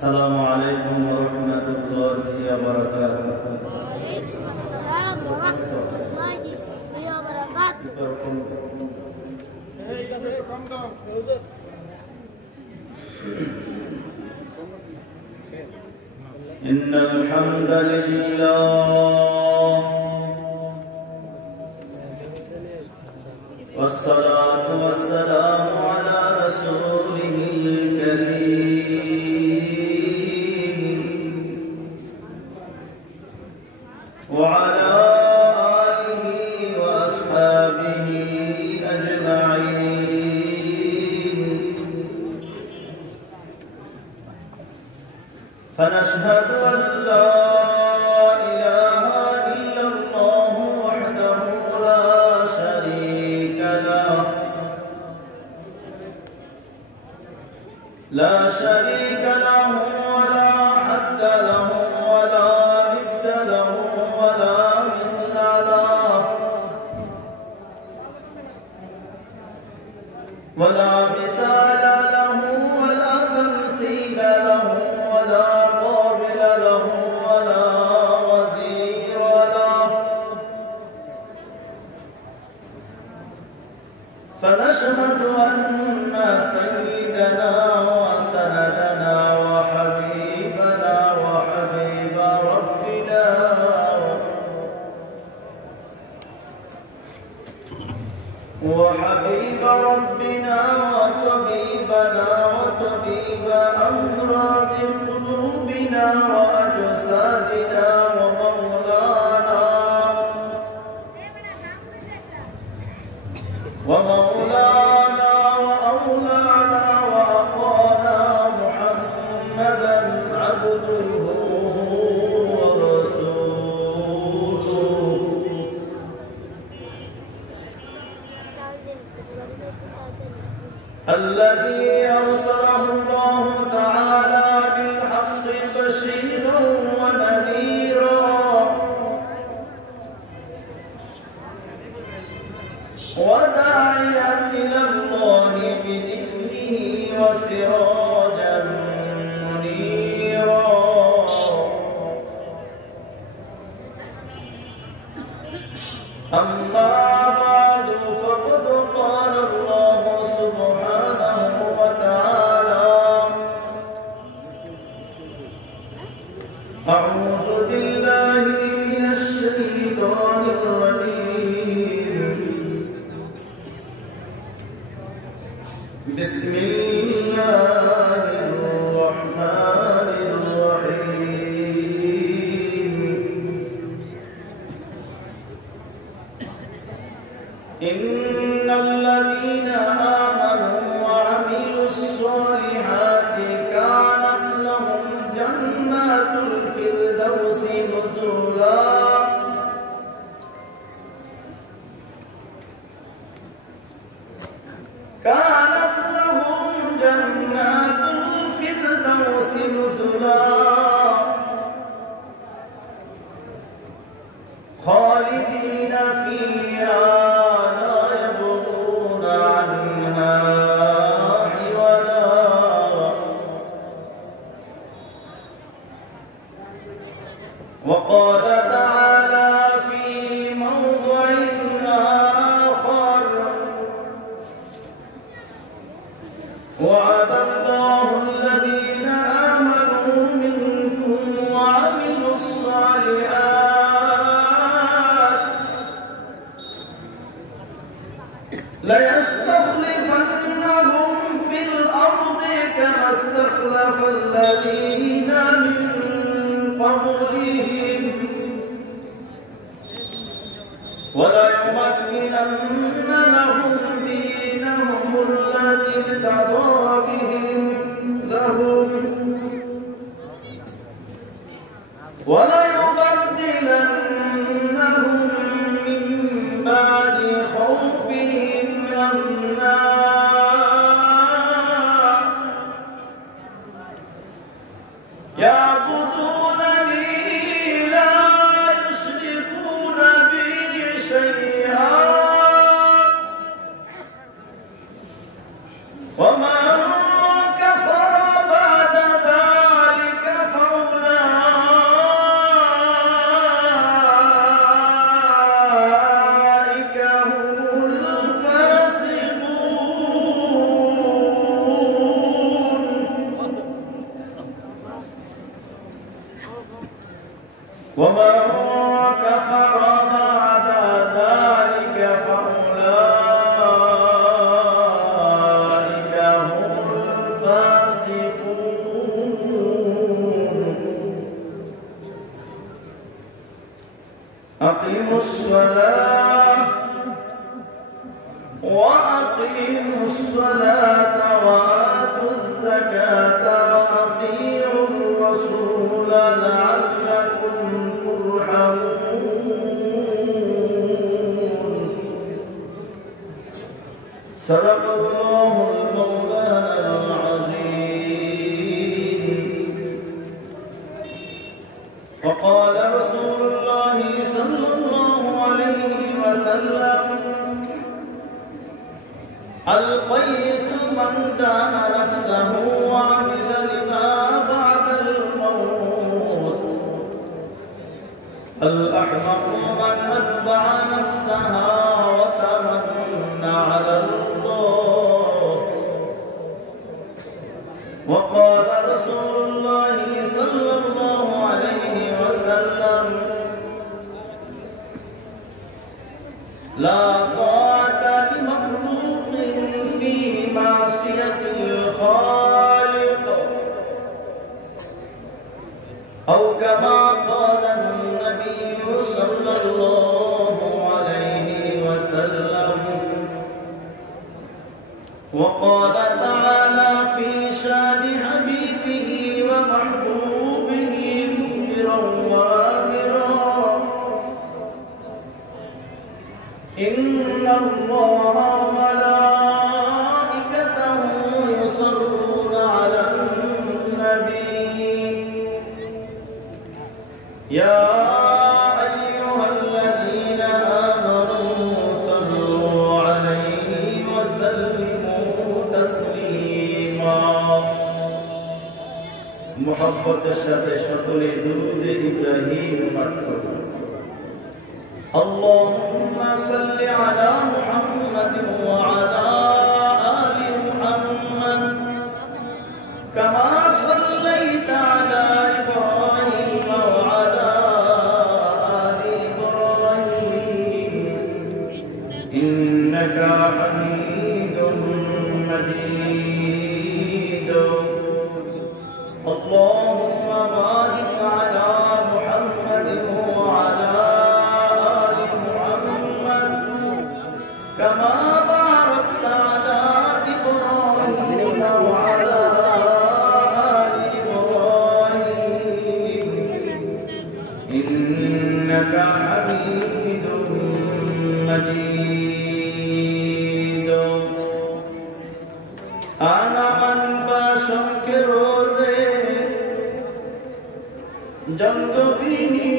السلام عليكم ورحمة الله وبركاته. وعليكم السلام ورحمة الله وبركاته. إن الحمد لله والصلاة والسلام على رسوله الكريم وعلى آله وأصحابه أجمعين. فنشهد أن لا إله إلا الله وحده لا شريك له ولا حد له ولا ند له ولا مثل له ولا مثال له ولا تمثيل له ولا قابل له ولا وزير له. فنشهد أن سيدنا وسندنا وحبيبنا وحبيب ربنا وطبيبنا وطبيب أمراض قلوبنا وأجسادنا ومولانا وأولانا وأقانا محمدا عبده ورسوله الذي أرسله الله تعالى بالحق بشيرا ونذيرا وداعيا إلى الله بإذنه وسراجا منيرا. أما بعد فقد قال الله سبحانه وتعالى: أعوذ بالله من الشيطان الرجيم. بسم الله الرحمن الرحيم. إن الذين آمنوا وعملوا الصالحات كانت لهم جنات الفردوس نزلا. كانت لهم جنات الفردوس نزلا خالدين فيها لا يبغون عنها حولا. وقال تعالى في موضع آخر: وعد الله الذين آمنوا منكم وعملوا الصالحات ليستخلفنهم في الأرض كما استخلف الذين من قبلهم وليمكنن لهم دينهم الذي ارتضى لهم وليبدلنهم من بعد خوفهم أمنا يعبدونني لا يشركون بي شيئا ومن كفر بعد ذلك ومن كفر بعد ذلك فأولئك هم الفاسقون أقيموا الصلاة وأقيموا الصلاة وآتوا الزكاة وأطيعوا الرسول لعلكم ترحمون صدق الله المولانا العظيم وقال رسول الله صلى الله عليه وسلم القيس من دان نفسه وعمل لما بعد الموت الأحمق من أتبع نفسها وتمنى على الله وقال رسول الله صلى الله عليه وسلم لا طاعة لمخلوق في معصية الخالق أو كما قال النبي صلى الله عليه وسلم وقال تعالى في شان حبيبه ومحبوبه مخبرا وآمرا إن الله وملائكته يصلون على النبي يا أيها الذين آمنوا صلوا عليه وسلموا تسليما محبت الشاطئ شكل درود إبراهيم مرحبا اللهم صل على محمد وعلى آل محمد كما صليت على إبراهيم وعلى آل إبراهيم إنك حميد مجيد اللهم بارك على محمد وعلى كما باركت على إبراهيم وعلى آل إبراهيم إنك حميد مجيد أنا من باشم کے روزے جنگ بینی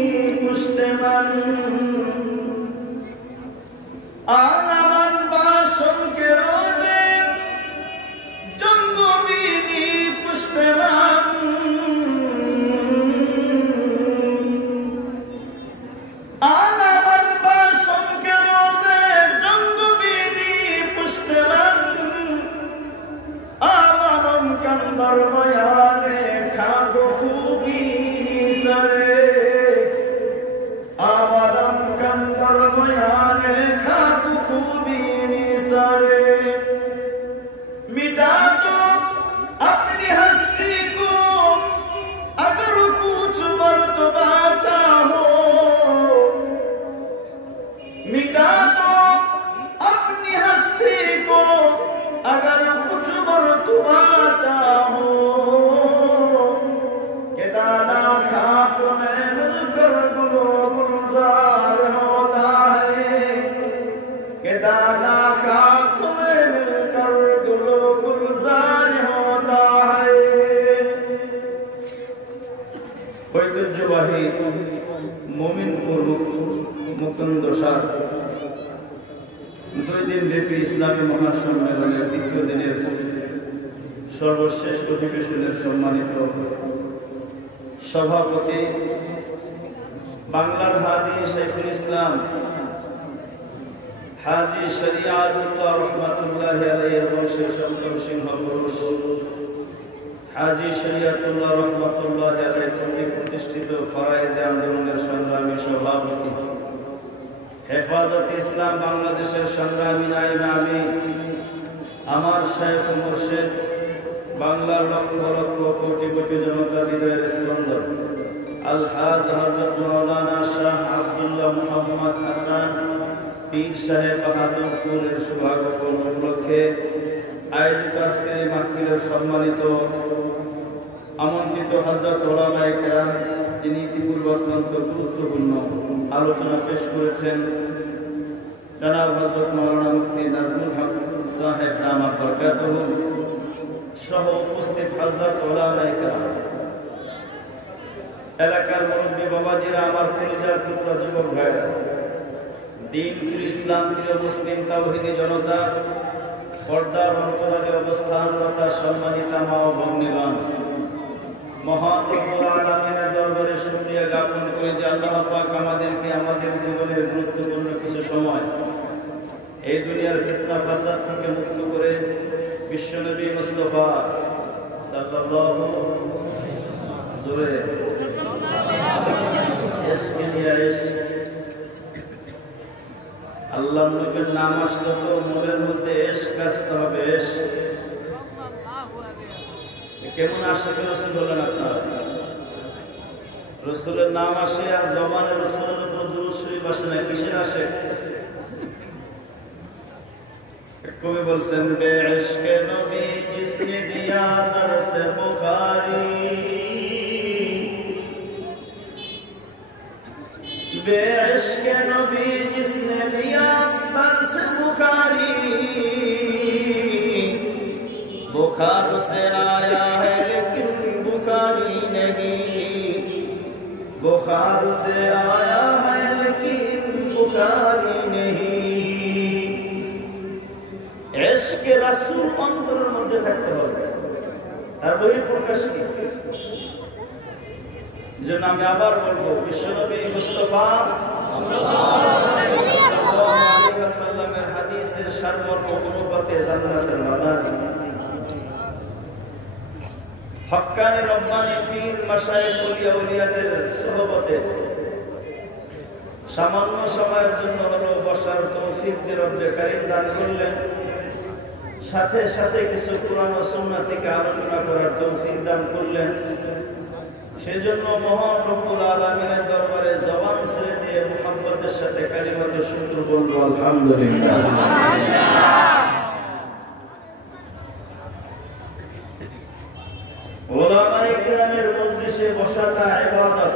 پشت من آنا من باشم کے روزے جنگ بینی پشت من آنا من باشم کے روزے جنگ بینی پشت من آمانم کندر میانے کھاگو خوبی سرے آمانم کندر میانے کھاگو خوبی سرے مٹا دو اپنی ہستی کو اگر کچھ مرتبہ چاہو مٹا دو اپنی ہستی کو اگر کچھ مرتبہ چاہو کہ دانا خاک میں مل کر گلو گلزار ہوتا ہے کہ دانا خاک میں مل کر گلو گلزار ہوتا ہے ঐতিহ্যবাহী মোমিনপুর মুকুন্দসার 2 দিন ব্যাপী ইসলামী মহাসম্মেলনের দ্বিতীয় দিনের সর্বশেষ অধিবেশনের সম্মানিত সভাপতি বাংলার হাদি শেখুল ইসলাম হাজী শরিয়াতুল্লাহ রহমাতুল্লাহি আলাইহির বংশের সপ্তম সিংহ পুরুষ হাজী শরিয়াতুল্লাহ রহমাতুল্লাহি আলাইহি প্রতিষ্ঠিত ফরায়েজে আন্দোলনের সংগ্রামী সভাপতি, হেফাজত ইসলাম বাংলাদেশের সংগ্রামী নায়েবে আমির, আমার শায়খ মুর্শিদ, বাংলার লক্ষ লক্ষ কোটি কোটি জনতার হৃদয়ের স্পন্দন আলহাজ হযরত মাওলানা শাহ আব্দুল্লাহ মুহাম্মদ হাসান পীর সাহেব বাহাদুরপুরের শুভাগমন উপলক্ষে আয়োজিত আজকের এই মাহফিলের সম্মানিত আমন্ত্রিত হযরত উলামায়ে কেরাম, যিনি ইতিপূর্বে অত্যন্ত গুরুত্বপূর্ণ আলোচনা পেশ করেছেন, জনাব হযরত মাওলানা মুফতি নাজমুল হক সাহেব দামাত বরকাতুহু সহ উপস্থিত হযরত উলামায়ে কেরাম, এলাকার মুরব্বী বাবাজিরা, আমার পরিচয় টুকরা যুবক ভাইরা, দিন প্রিয় ইসলাম প্রিয় মুসলিম তাওহীদি জনতা, পর্দার অন্তরালে অবস্থানরতা সম্মানিতা মা ও ভগ্নীগণ, মহান রব্বুল আলামিনের দরবারে শুকরিয়া জ্ঞাপন করি যে আল্লাহ পাক আমাদেরকে আমাদের জীবনের গুরুত্বপূর্ণ কিছু সময় এই দুনিয়ার ফিতনা ফাসাদ থেকে মুক্ত করে বিশ্বনবী মুস্তাফা সাল্লাল্লাহু আল্লাহ নবীর নাম আসলে তো মনের মধ্যে ইশক আসতে হবে। কেমন আশিকে রাসূল বলেন আপনারা? রাসূলের নাম আসে আর জবানে রাসূলের উপর দুরূদ শরীফ আসে না, কিসের আসে? কবি বলছেন, বে ইশকে নবী জিসনে দিয়া দরসে বুখারী, बे इश्क नबी जिसने दिया दर्स बुखारी, बुखार से आया है लेकिन बुखारी नहीं, बुखार से आया है लेकिन बुखारी नहीं। इश्क रसूल अंतरेर मध्य থাকতে হবে, আর বহিঃপ্রকাশ কি? যেন আমি আবার বলবো, বিশ্বনবী মুস্তাফা সাল্লাল্লাহু আলাইহি ওয়াসাল্লামের হাদিসের সারমর্ম অনুপাতে জান্নাতের বাগান, হক্কানি রব্বানি পীর মাশায়েখ ওলিয়া ওলিয়াদের সুহবতে সামান্য সময়ের জন্য হলো বসার তৌফিক যে রব্বে কারীম দান করলেন, সাথে সাথে কিছু কোরআন ও সুন্নাহ থেকে আলোচনা করার তৌফিক দান করলেন। সেজন্য মহান রব্বুল আলামিনের দরবারে জবান ছেড়ে দিয়ে মুহাব্বতের সাথে কালিমাতুশ শুকর বলবো আলহামদুলিল্লাহ। উলামায়ে কেরামের মজলিসে বসাটা ইবাদত।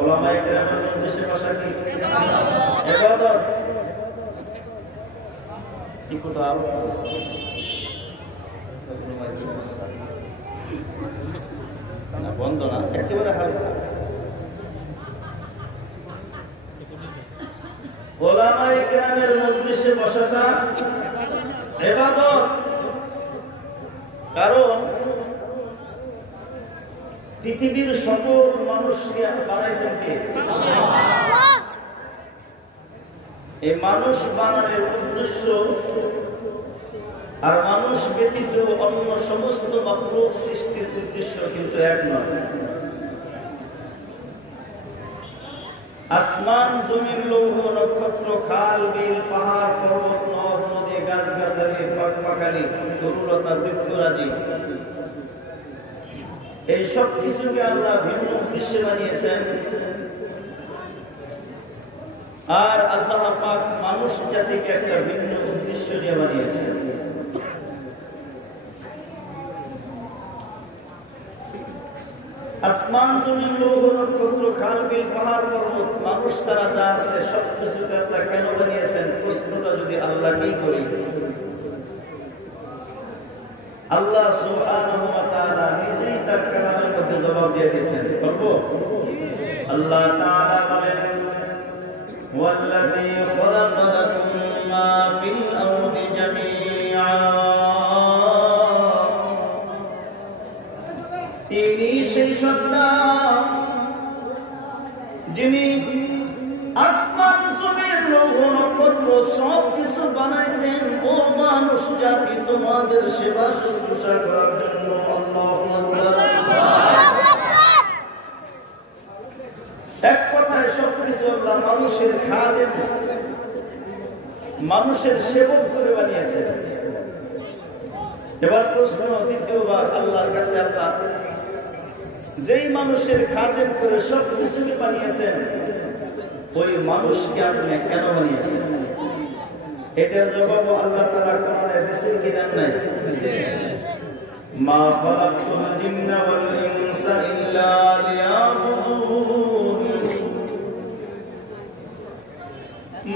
উলামায়ে কেরামের মজলিসে বসা কি ইবাদত? কি কথা বন্ধ না, একেবারে হালকা। উলামায়ে কেরামের মজলিসে বসাটা ইবাদত, কারণ পৃথিবীর সকল মানুষকে বানাইছেন কে? আল্লাহ। এই মানুষ বানানোর উদ্দেশ্য আর মানুষ ব্যতীত অন্য সমস্ত মাখলুক সৃষ্টির উদ্দেশ্য কিন্তু এক নয়। আসমান জমিন লৌহ নক্ষত্র খাল বিল পাহাড় পর্বত নদ নদী গাছ গাছালি পাখপাখালি তরুলতা বৃক্ষরাজি, এই সব কিছুকে আল্লাহ ভিন্ন উদ্দেশ্যে বানিয়েছেন। আর আল্লাহ পাক মানুষ জাতিকে একটা ভিন্ন উদ্দেশ্য দিয়ে বানিয়েছেন। আসমান জমিন লৌহ নক্ষত্র খাল বিল পাহাড় পর্বত মানুষ ছাড়া যা আছে সব কিছুকে আল্লাহ কেন বানিয়েছেন? প্রশ্নটা যদি আল্লাহকেই করি, আল্লাহ সুবহানাহু ওয়া তাআলা নিজেই তার কালামের মধ্যে জবাব দিয়ে দিয়েছেন। বলবো আল্লাহ তাআলা বলেন, ওয়াল্লাযী খালাকা লাকুম মা ফিল আরদি জামিআ, তিনি সেই সত্তা যিনি আসমান জমিন লৌহ নক্ষত্র সব কিছু বানাইছেন ও মানুষ জাতি তোমাদের সেবা শুশ্রূষা করার জন্য। আল্লাহু আকবার। মানুষের খাদেম, মানুষের সেবক করে বানিয়েছেন। এবার প্রশ্ন দ্বিতীয়বার আল্লাহর কাছে, আল্লাহ যেই মানুষের খাদেম করে সব কিছুকে বানিয়েছেন, ওই মানুষকে আপনি কেন বানিয়েছেন? এটার জবাব আল্লাহ তাআলা কোরআনে দিয়েছেন কি দেন নাই? মা খালাকতুল জিন্না ওয়াল ইনসা ইল্লা লিয়াবুদুন,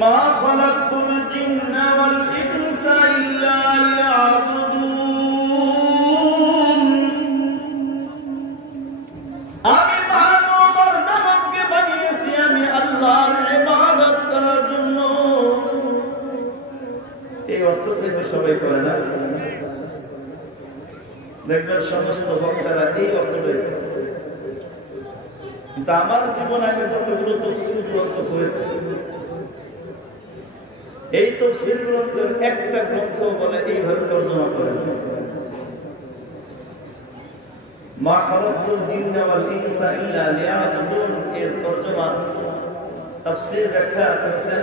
মা খালাকতুল জিন্না ওয়াল ইনসা ইল্লা লিয়াবুদুন। আমি মানব আর দানবকে বানিয়েছি আমি আল্লাহর ইবাদত করার জন্য। এই অর্থটাই তো সবাই করে না, দেখবেন সমস্ত বক্তারা এই অর্থটাই। কিন্তু আমার জীবনে আমি যতগুলো তফসিল গ্রন্থ করেছি, এই তফসিল গ্রন্থের একটা গ্রন্থ বলে এইভাবে তর্জমা করেন, মা খালাকতুল জিন্না ওয়াল ইনসা ইল্লা লিয়াবুদুন। এর তর্জমা তাফসীর ব্যাখ্যা করেছেন,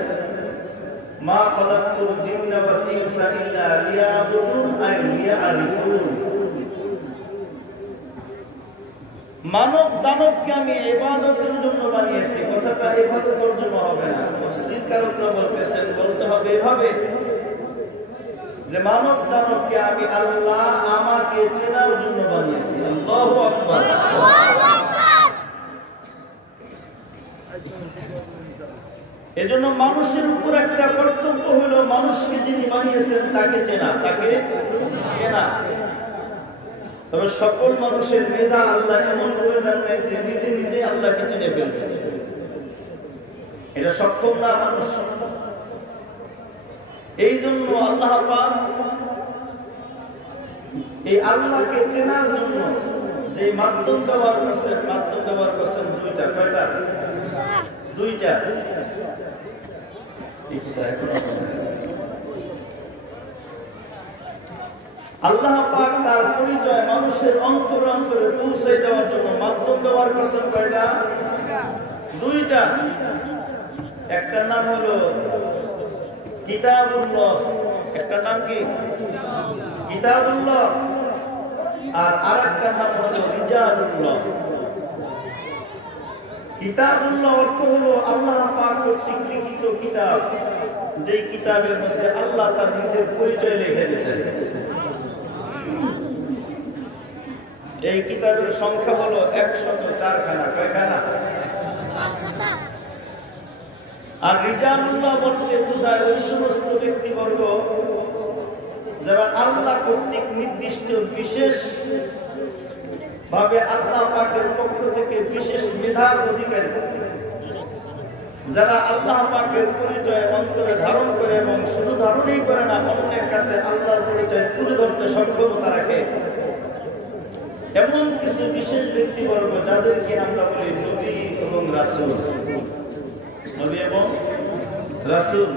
মা খালাকতুল জিন্না ওয়াল ইনসা ইল্লা লিয়াবুদুন আই লিয়ারিফুন। মানব দানবকে আমি ইবাদতের জন্য বানিয়েছি। কথাটা এভাবে তর্জমা হবে না, তাফসীরকারকরা বলতেছেন, বলতে হবে এভাবে যে মানব দানবকে আমি আল্লাহ আমাকে চেনার জন্য বানিয়েছি। আল্লাহু আকবার। এজন্য মানুষের উপর একটা কর্তব্য হলো মানুষকে যিনি বানিয়েছেন তাকে চেনা, তাকে চেনা। তবে সকল মানুষের মেধা আল্লাহ এমন করে দেন নাই যে নিজে নিজে আল্লাহকে চিনে ফেলবে, এটা সক্ষম না মানুষ। এই জন্য আল্লাহ পাক এই আল্লাহকে চেনার জন্য যে মাধ্যম ব্যবহার করছেন দুইটা। কয়টা? দুইটা। আল্লাহ পাক তার পরিচয় মানুষের অন্তরে অন্তরে পৌঁছে দেওয়ার জন্য মাধ্যম ব্যবহার করছেন কয়টা? দুইটা। একটার নাম হলো কিতাবুল্লাহ, একটার নাম কি? কিতাবুল্লাহ। আর আরেকটার নাম হলো রিজালুল্লাহ। কিতাবুল্লাহ অর্থ হলো আল্লাহ পাক কর্তৃক লিখিত কিতাব, যেই কিতাবের মধ্যে আল্লাহ তার নিজের পরিচয় লিখে দিয়েছেন। এই কিতাবের সংখ্যা হলো 104 খানা। কয়খানা? আর রিজালুল্লাহ বলতে বোঝায় ওই সমস্ত ব্যক্তিবর্গ যারা আল্লাহ কর্তৃক নির্দিষ্ট বিশেষ ভাবে আল্লাহ পাকের পক্ষ থেকে বিশেষ মেধার অধিকারী, যারা আল্লাহ পাকের পরিচয় অন্তরে ধারণ করে এবং শুধু ধারণই করে না, অন্যের কাছে আল্লাহর পরিচয় তুলে ধরতে সক্ষমতা রাখে। এমন কিছু বিশেষ ব্যক্তিবর্গ যাদেরকে আমরা বলি নবী এবং রাসূল। নবী এবং রাসূল।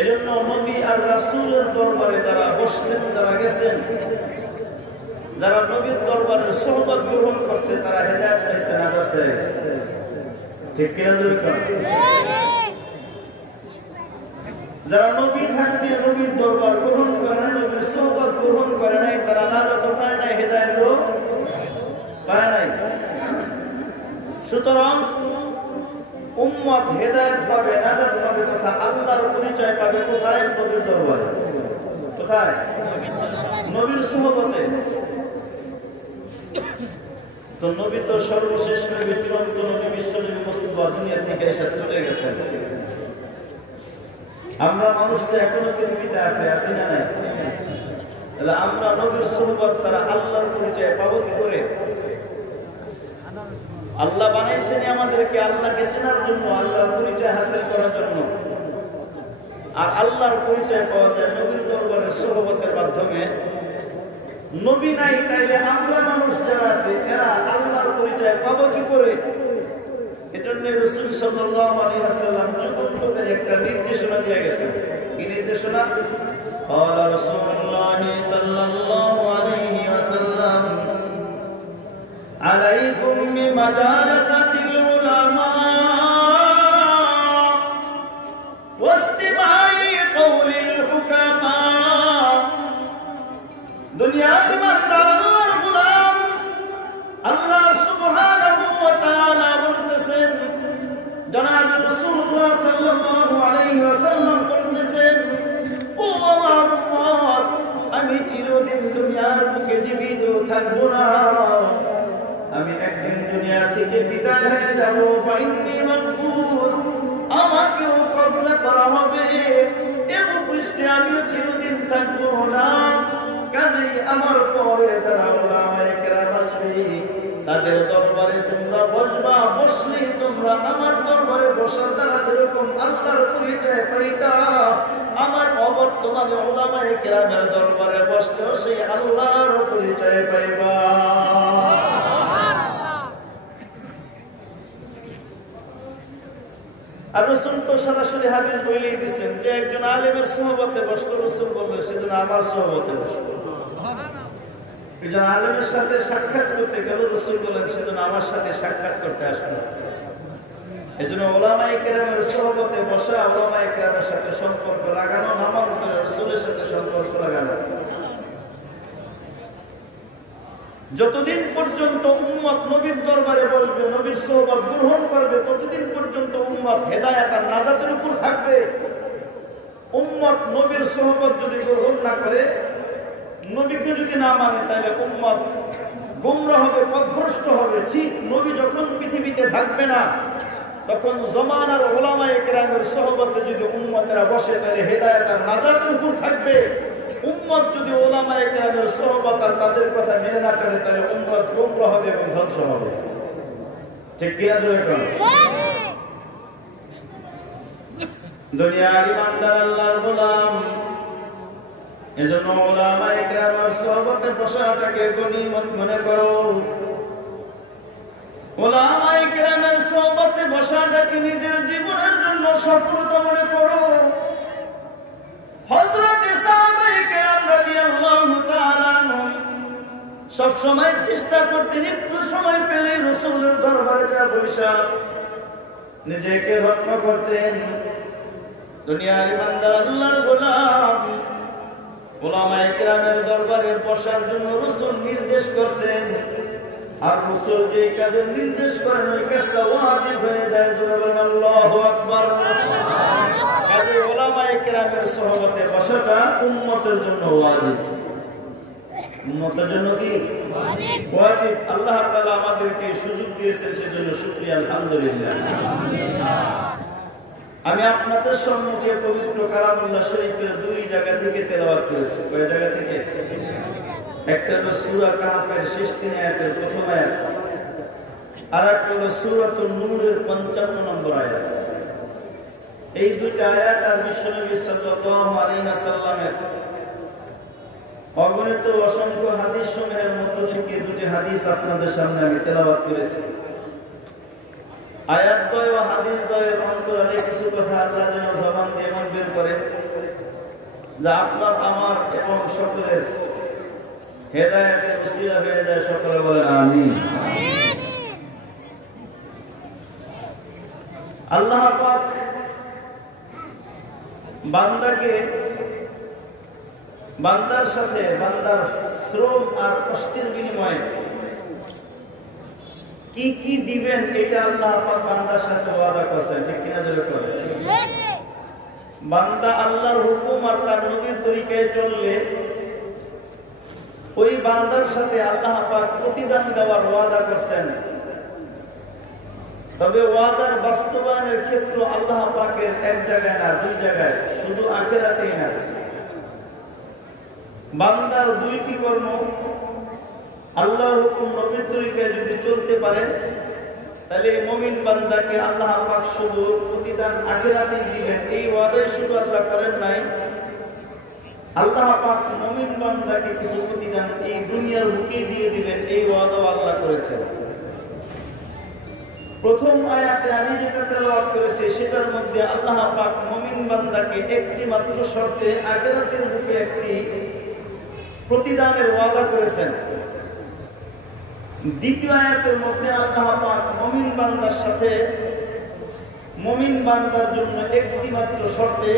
এজন্য নবী আর রাসূলের দরবারে যারা বসছেন, যারা গেছেন, যারা নবীর দরবারে সোহবত গ্রহণ করছে, তারা হেদায়েত পাইছে, নাজাত পেয়ে গেছে। ঠিক কি না? যারা নবী থাকতে নবীর দরবার গ্রহণ করে নাই, নবীর সোহবত গ্রহণ করে নাই, তারা নাজাত পায় নাই, হেদায়েতও পায় নাই। সুতরাং উম্মত হেদায়েত পাবে, নাজাত পাবে তথা আল্লাহর পরিচয় পাবে কোথায়? নবীর দরবারে। কোথায়? নবীর সোহবতে। তো নবী তো সর্বশেষ নবী, চূড়ান্ত নবী, বিশ্বনবী মুস্তাফা দুনিয়া থেকে এসে চলে গেছেন। আমরা মানুষ তো এখনো পৃথিবীতে আছি না নাই? তাহলে আমরা নবীর সোহবত ছাড়া আল্লাহর পরিচয় পাবো কি করে? আল্লাহ বানাইছেন আমাদেরকে আল্লাহকে চেনার জন্য, আল্লাহর পরিচয় হাসিল করার জন্য। আর আল্লাহর পরিচয় পাওয়া যায় নবীর দরবারের সোহবতের মাধ্যমে। নবী নাই, তাইলে আমরা মানুষ যারা আছে এরা আল্লাহর পরিচয় পাবো কি করে? এজন্য রাসূল সাল্লাল্লাহু আলাইহি ওয়াসাল্লাম যুগান্তকারী একটা নির্দেশনা দিয়ে গেছেন। কি নির্দেশনা? قال رسول الله صلى الله عليه وسلم عليكم بمجالسة العلماء থাকবো না, আমি একদিন দুনিয়া থেকে বিদায় হয়ে যাব। ফাইন্নি মাকবুস, আমাকেও কবজা করা হবে এবং পৃষ্ঠে আমিও চিরদিন থাকবো না। কাজেই আমার পরে যারা উলামায়ে কেরাম আসবে তাদের দরবারে তোমরা বসবা, বসলেই তোমরা আমার দরবারে বসার দ্বারা যেরকম আল্লাহর পরিচয় পাইতা, আমার অবর্তমানে উলামায়ে কেরামের দরবারে বসলেও সেই আল্লাহর পরিচয় পাইবা। আর রাসূল তো সরাসরি হাদিস বলেই দিচ্ছেন যে একজন আলেমের সুহবতে বসলো, রাসূল বললেন সেজন্য আমার সুহবতে বসলো। একজন আলেমের সাথে সাক্ষাৎ করতে গেল, রাসূল বলেন সেজন্য আমার সাথে সাক্ষাৎ করতে আসলো। এজন্য উলামায়ে কেরামের সুহবতে বসা, উলামায়ে কেরামের সাথে সম্পর্ক লাগানো, নামান্তরে রাসূলের সাথে সম্পর্ক লাগানো। যতদিন পর্যন্ত উম্মত নবীর দরবারে বসবে, নবীর সোহবত গ্রহণ করবে, ততদিন পর্যন্ত উম্মত হেদায়েত আর নাজাতের উপর থাকবে। উম্মত নবীর সোহবত যদি গ্রহণ না করে, নবীকে যদি না মানে, তাহলে উম্মত গুমরাহ হবে, পথভ্রষ্ট হবে। ঠিক নবী যখন পৃথিবীতে থাকবে না, তখন জমানার উলামায়ে কেরামের সোহবতে যদি উম্মতেরা বসে, তাহলে হেদায়েত আর নাজাতের উপর থাকবে। উম্মত যদি উলামায়ে কেরামের সোহবত আর তাদের কথা মেনে না চলে, তাহলে উম্মত গুমরাহ হবে এবং ধ্বংস হবে। ঠিক কি না? জোরে বলুন। দুনিয়ার ইমানদার আল্লাহর গোলাম, এজন্য উলামায়ে কেরামের সোহবতে বসাটাকে গনিমত মনে করো। উলামায়ে কেরামের সোহবতে বসাটাকে নিজের জীবনের জন্য সফলতা মনে করো। হযরত সাহাবায়ে কেরাম রাদিয়াল্লাহু তাআলা আনহুম সব সময় চেষ্টা করতেন একটু সময় পেলে রাসূলের দরবারে যা বসা নিজেকে রত্ন করতেন। দুনিয়ার ইমানদার আল্লাহর গোলাম, উলামায়ে কেরামের দরবারে বসার জন্য রাসূল নির্দেশ করেছেন। আর রাসূল যে কাজের নির্দেশ করেন ওই কাজটা ওয়াজিব হয়ে যায়। জোরে বলেন আল্লাহু আকবার। কাজে উলামায়ে কেরামের সোহবতে বসাটা উম্মতের জন্য ওয়াজিব। উম্মতের জন্য কি ওয়াজিব? আল্লাহ তাআলা আমাদেরকে সুযোগ দিয়েছেন, সেজন্য শুকরিয়া, আলহামদুলিল্লাহ। আমি আপনাদের সম্মুখে পবিত্র কালামুল্লাহ শরীফের দুই জায়গা থেকে তেলাওয়াত করেছি। কয় জায়গা থেকে? একটা হলো সূরা কাহফের শেষ 3 আয়াতের প্রথম আয়াত, আর একটা হলো সূরাতুন নূরের 55 নম্বর আয়াত। এই দুইটা আয়াত আর বিশ্বনবী সাল্লাল্লাহু আলাইহি ওয়াসাল্লামের অগণিত অসংখ্য হাদিস সমূহের মধ্যে থেকে দুটি হাদিস আপনাদের সামনে আমি তেলাওয়াত করেছি। আয়াত দ্বয় ও হাদিস দ্বয়ের অন্তরালে কিছু কথা আল্লাহ যেন জবান দিয়ে এমন বের করে যা আপনার, আমার এবং সকলের হেদায়েতের ওসিলা হয়ে যায়। সকলে বলেন আমিন। আল্লাহ পাক বান্দাকে, বান্দার সাথে বান্দার শ্রম আর কষ্টের বিনিময়ে কি কি দিবেন, এটা আল্লাহ পাক বান্দার সাথে ওয়াদা করেছেন। ঠিক কিনা? জোরে বলেন। বান্দা আল্লাহর হুকুম আর তার নবীর তরিকায় চললে ওই বান্দার সাথে আল্লাহ পাক প্রতিদান দেওয়ার ওয়াদা করেছেন। তবে ওয়াদার বাস্তবায়নের ক্ষেত্র আল্লাহ পাকের এক জায়গায় না, দুই জায়গায়, শুধু আখিরাতেই না। বান্দার দুইটি কর্ম আল্লাহর হুকুম নবীর তরিকায় যদি চলতে পারে, তাহলে এই মুমিন বান্দাকে আল্লাহ পাক শুধু প্রতিদান আখিরাতেই দিবেন। এই ওয়াদাই শুধু আল্লাহ করেন নাই, আল্লাহ পাক মুমিন বান্দাকে কিছু প্রতিদান এই দুনিয়ার বুকে দিয়ে দিবেন, এই ওয়াদাও আল্লাহ করেছেন। প্রথম আয়াতে আমি যেটা তেলাওয়াত করেছি সেটার মধ্যে আল্লাহ পাক মুমিন বান্দাকে একটি মাত্র শর্তে আখিরাতের বুকে একটি প্রতিদানের ওয়াদা করেছেন। দ্বিতীয় আয়াতের মধ্যে আল্লাহ পাক মুমিন বান্দার সাথে, মুমিন বান্দার জন্য একটি মাত্র শর্তে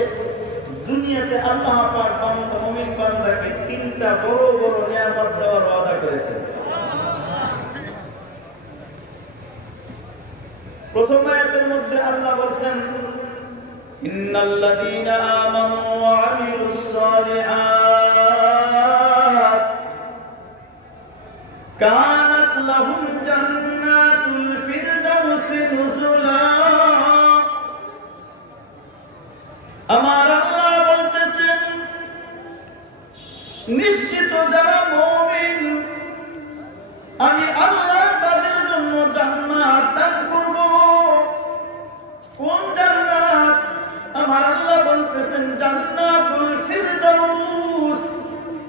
দুনিয়াতে আল্লাহ পাক বান্দা মুমিন বান্দাকে 3টা বড় বড় নিয়ামত দেওয়ার ওয়াদা করেছেন। প্রথম আয়াতের মধ্যে আল্লাহ বলেন, ইন্নাল্লাযীনা আমানু ওয়া আমিলুস সালিহাত কানাত লাহুম জান্নাতুল ফিরদাউসি নুজুলা। আমার আল্লাহ বলতেছেন নিশ্চিত যারা মুমিন আমি আল্লাহ তাদের জন্য জান্নাত দান করব। কোন জান্নাত? আমার আল্লাহ বলতেছেন জান্নাতুল ফিরদাউস,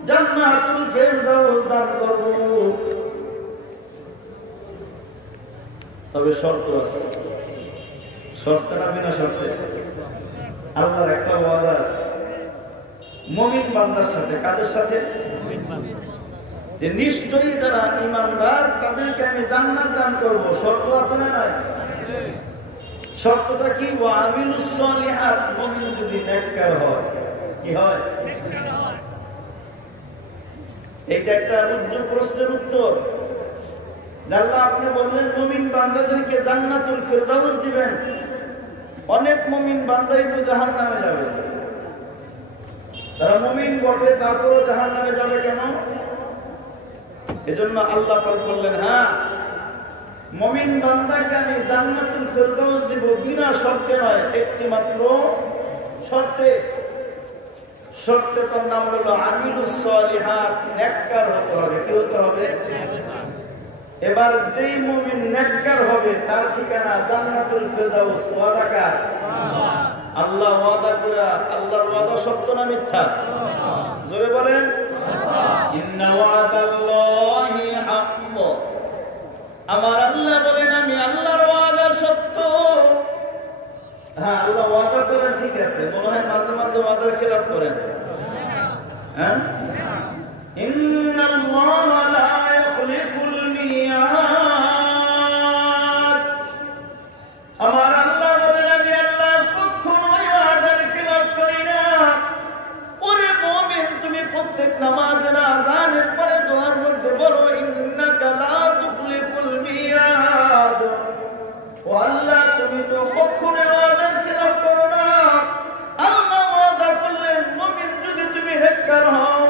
জান্নাতুল ফিরদাউস দান করব। তবে শর্ত আছে। শর্ত না বিনা শর্তে? আল্লাহর একটা ওয়াদা আছে মুমিন বান্দার সাথে। কাদের সাথে? যে নিশ্চয়ই যারা ঈমানদার তাদেরকে আমি জান্নাত দান করব। শর্ত আছে না নাই? শর্তটা কি? ওয়া আমিলুস সলিহাত, মুমিন যদি নেককার হয়। কি হয়? এটা একটা উজ্জ্বল প্রশ্নের উত্তর। আল্লাহ আপনি বললেন মুমিন বান্দাদেরকে জান্নাতুল ফিরদাউস দিবেন। অনেক মুমিন বান্দাই তো জাহান্নামে যাবে। তারা মুমিন বটে, তারপরও জাহান্নামে যাবে কেন? এজন্য আল্লাহ পাক বললেন হ্যাঁ মুমিন বান্দাকে আমি জান্নাতুল ফিরদাউস দিব, বিনা শর্তে নয়, একটি মাত্র শর্তে। শর্তের নাম হলো আমিলুস সলিহাত, নেককার হতে হবে। কি হতে হবে? এবার যেই মুমিন নেককার হবে তার ঠিকানা জান্নাতুল ফিরদাউস। ওয়াদা কার? আল্লাহ ওয়াদা করে। আল্লাহর ওয়াদা সত্য না মিথ্যা? জোরে বলেন। ইন্না ওয়াদাল্লাহি হাক্ক। আমার আল্লাহ বলেন আমি আল্লাহর ওয়াদা সত্য। হ্যাঁ আল্লাহ ওয়াদা করেন, ঠিক আছে। মনে হয় মাঝে মাঝে ওয়াদার খেলাফ করেন। হ্যাঁ ইন্নাল্লাহা লা ইখলিফুল মিয়াদ। আমার আল্লাহ বলেন আমি আল্লাহ কখনোই ওয়াদার খেলাফ করি না। ওরে মুমিন তুমি প্রত্যেক নামাজে আযানের পরে দোয়ার মধ্যে বলো ইন্নাকা লা তুখলিফুল মিয়াদ। ও আল্লাহ তুমি তো কখনোই ওয়াদার খেলাফ করো না। আল্লাহ ওয়াদা করলেন মুমিন যদি তুমি নেককার হও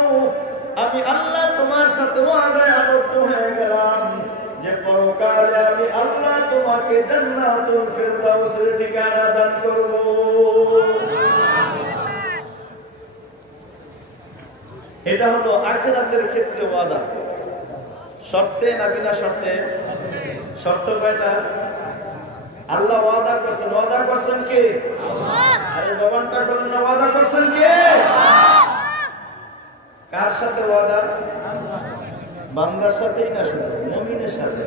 আমি আল্লাহ তোমার সাথে ওয়াদায় আবদ্ধ হয়ে গেলাম যে পরকালে আমি আল্লাহ তোমাকে জান্নাতুল ফিরদাউসের ঠিকানা দান করব। এটা হলো আখিরাতের ক্ষেত্রে ওয়াদা। শর্তে না বিনা শর্তে? শর্ত কয়টা? আল্লাহ ওয়াদা করছেন। ওয়াদা করছেন কে? আরে জবানটা করেন না, ওয়াদা করছেন কে? কার সাথে ওয়াদা? বান্দার সাথেই না, শুধু মুমিনের সাথে।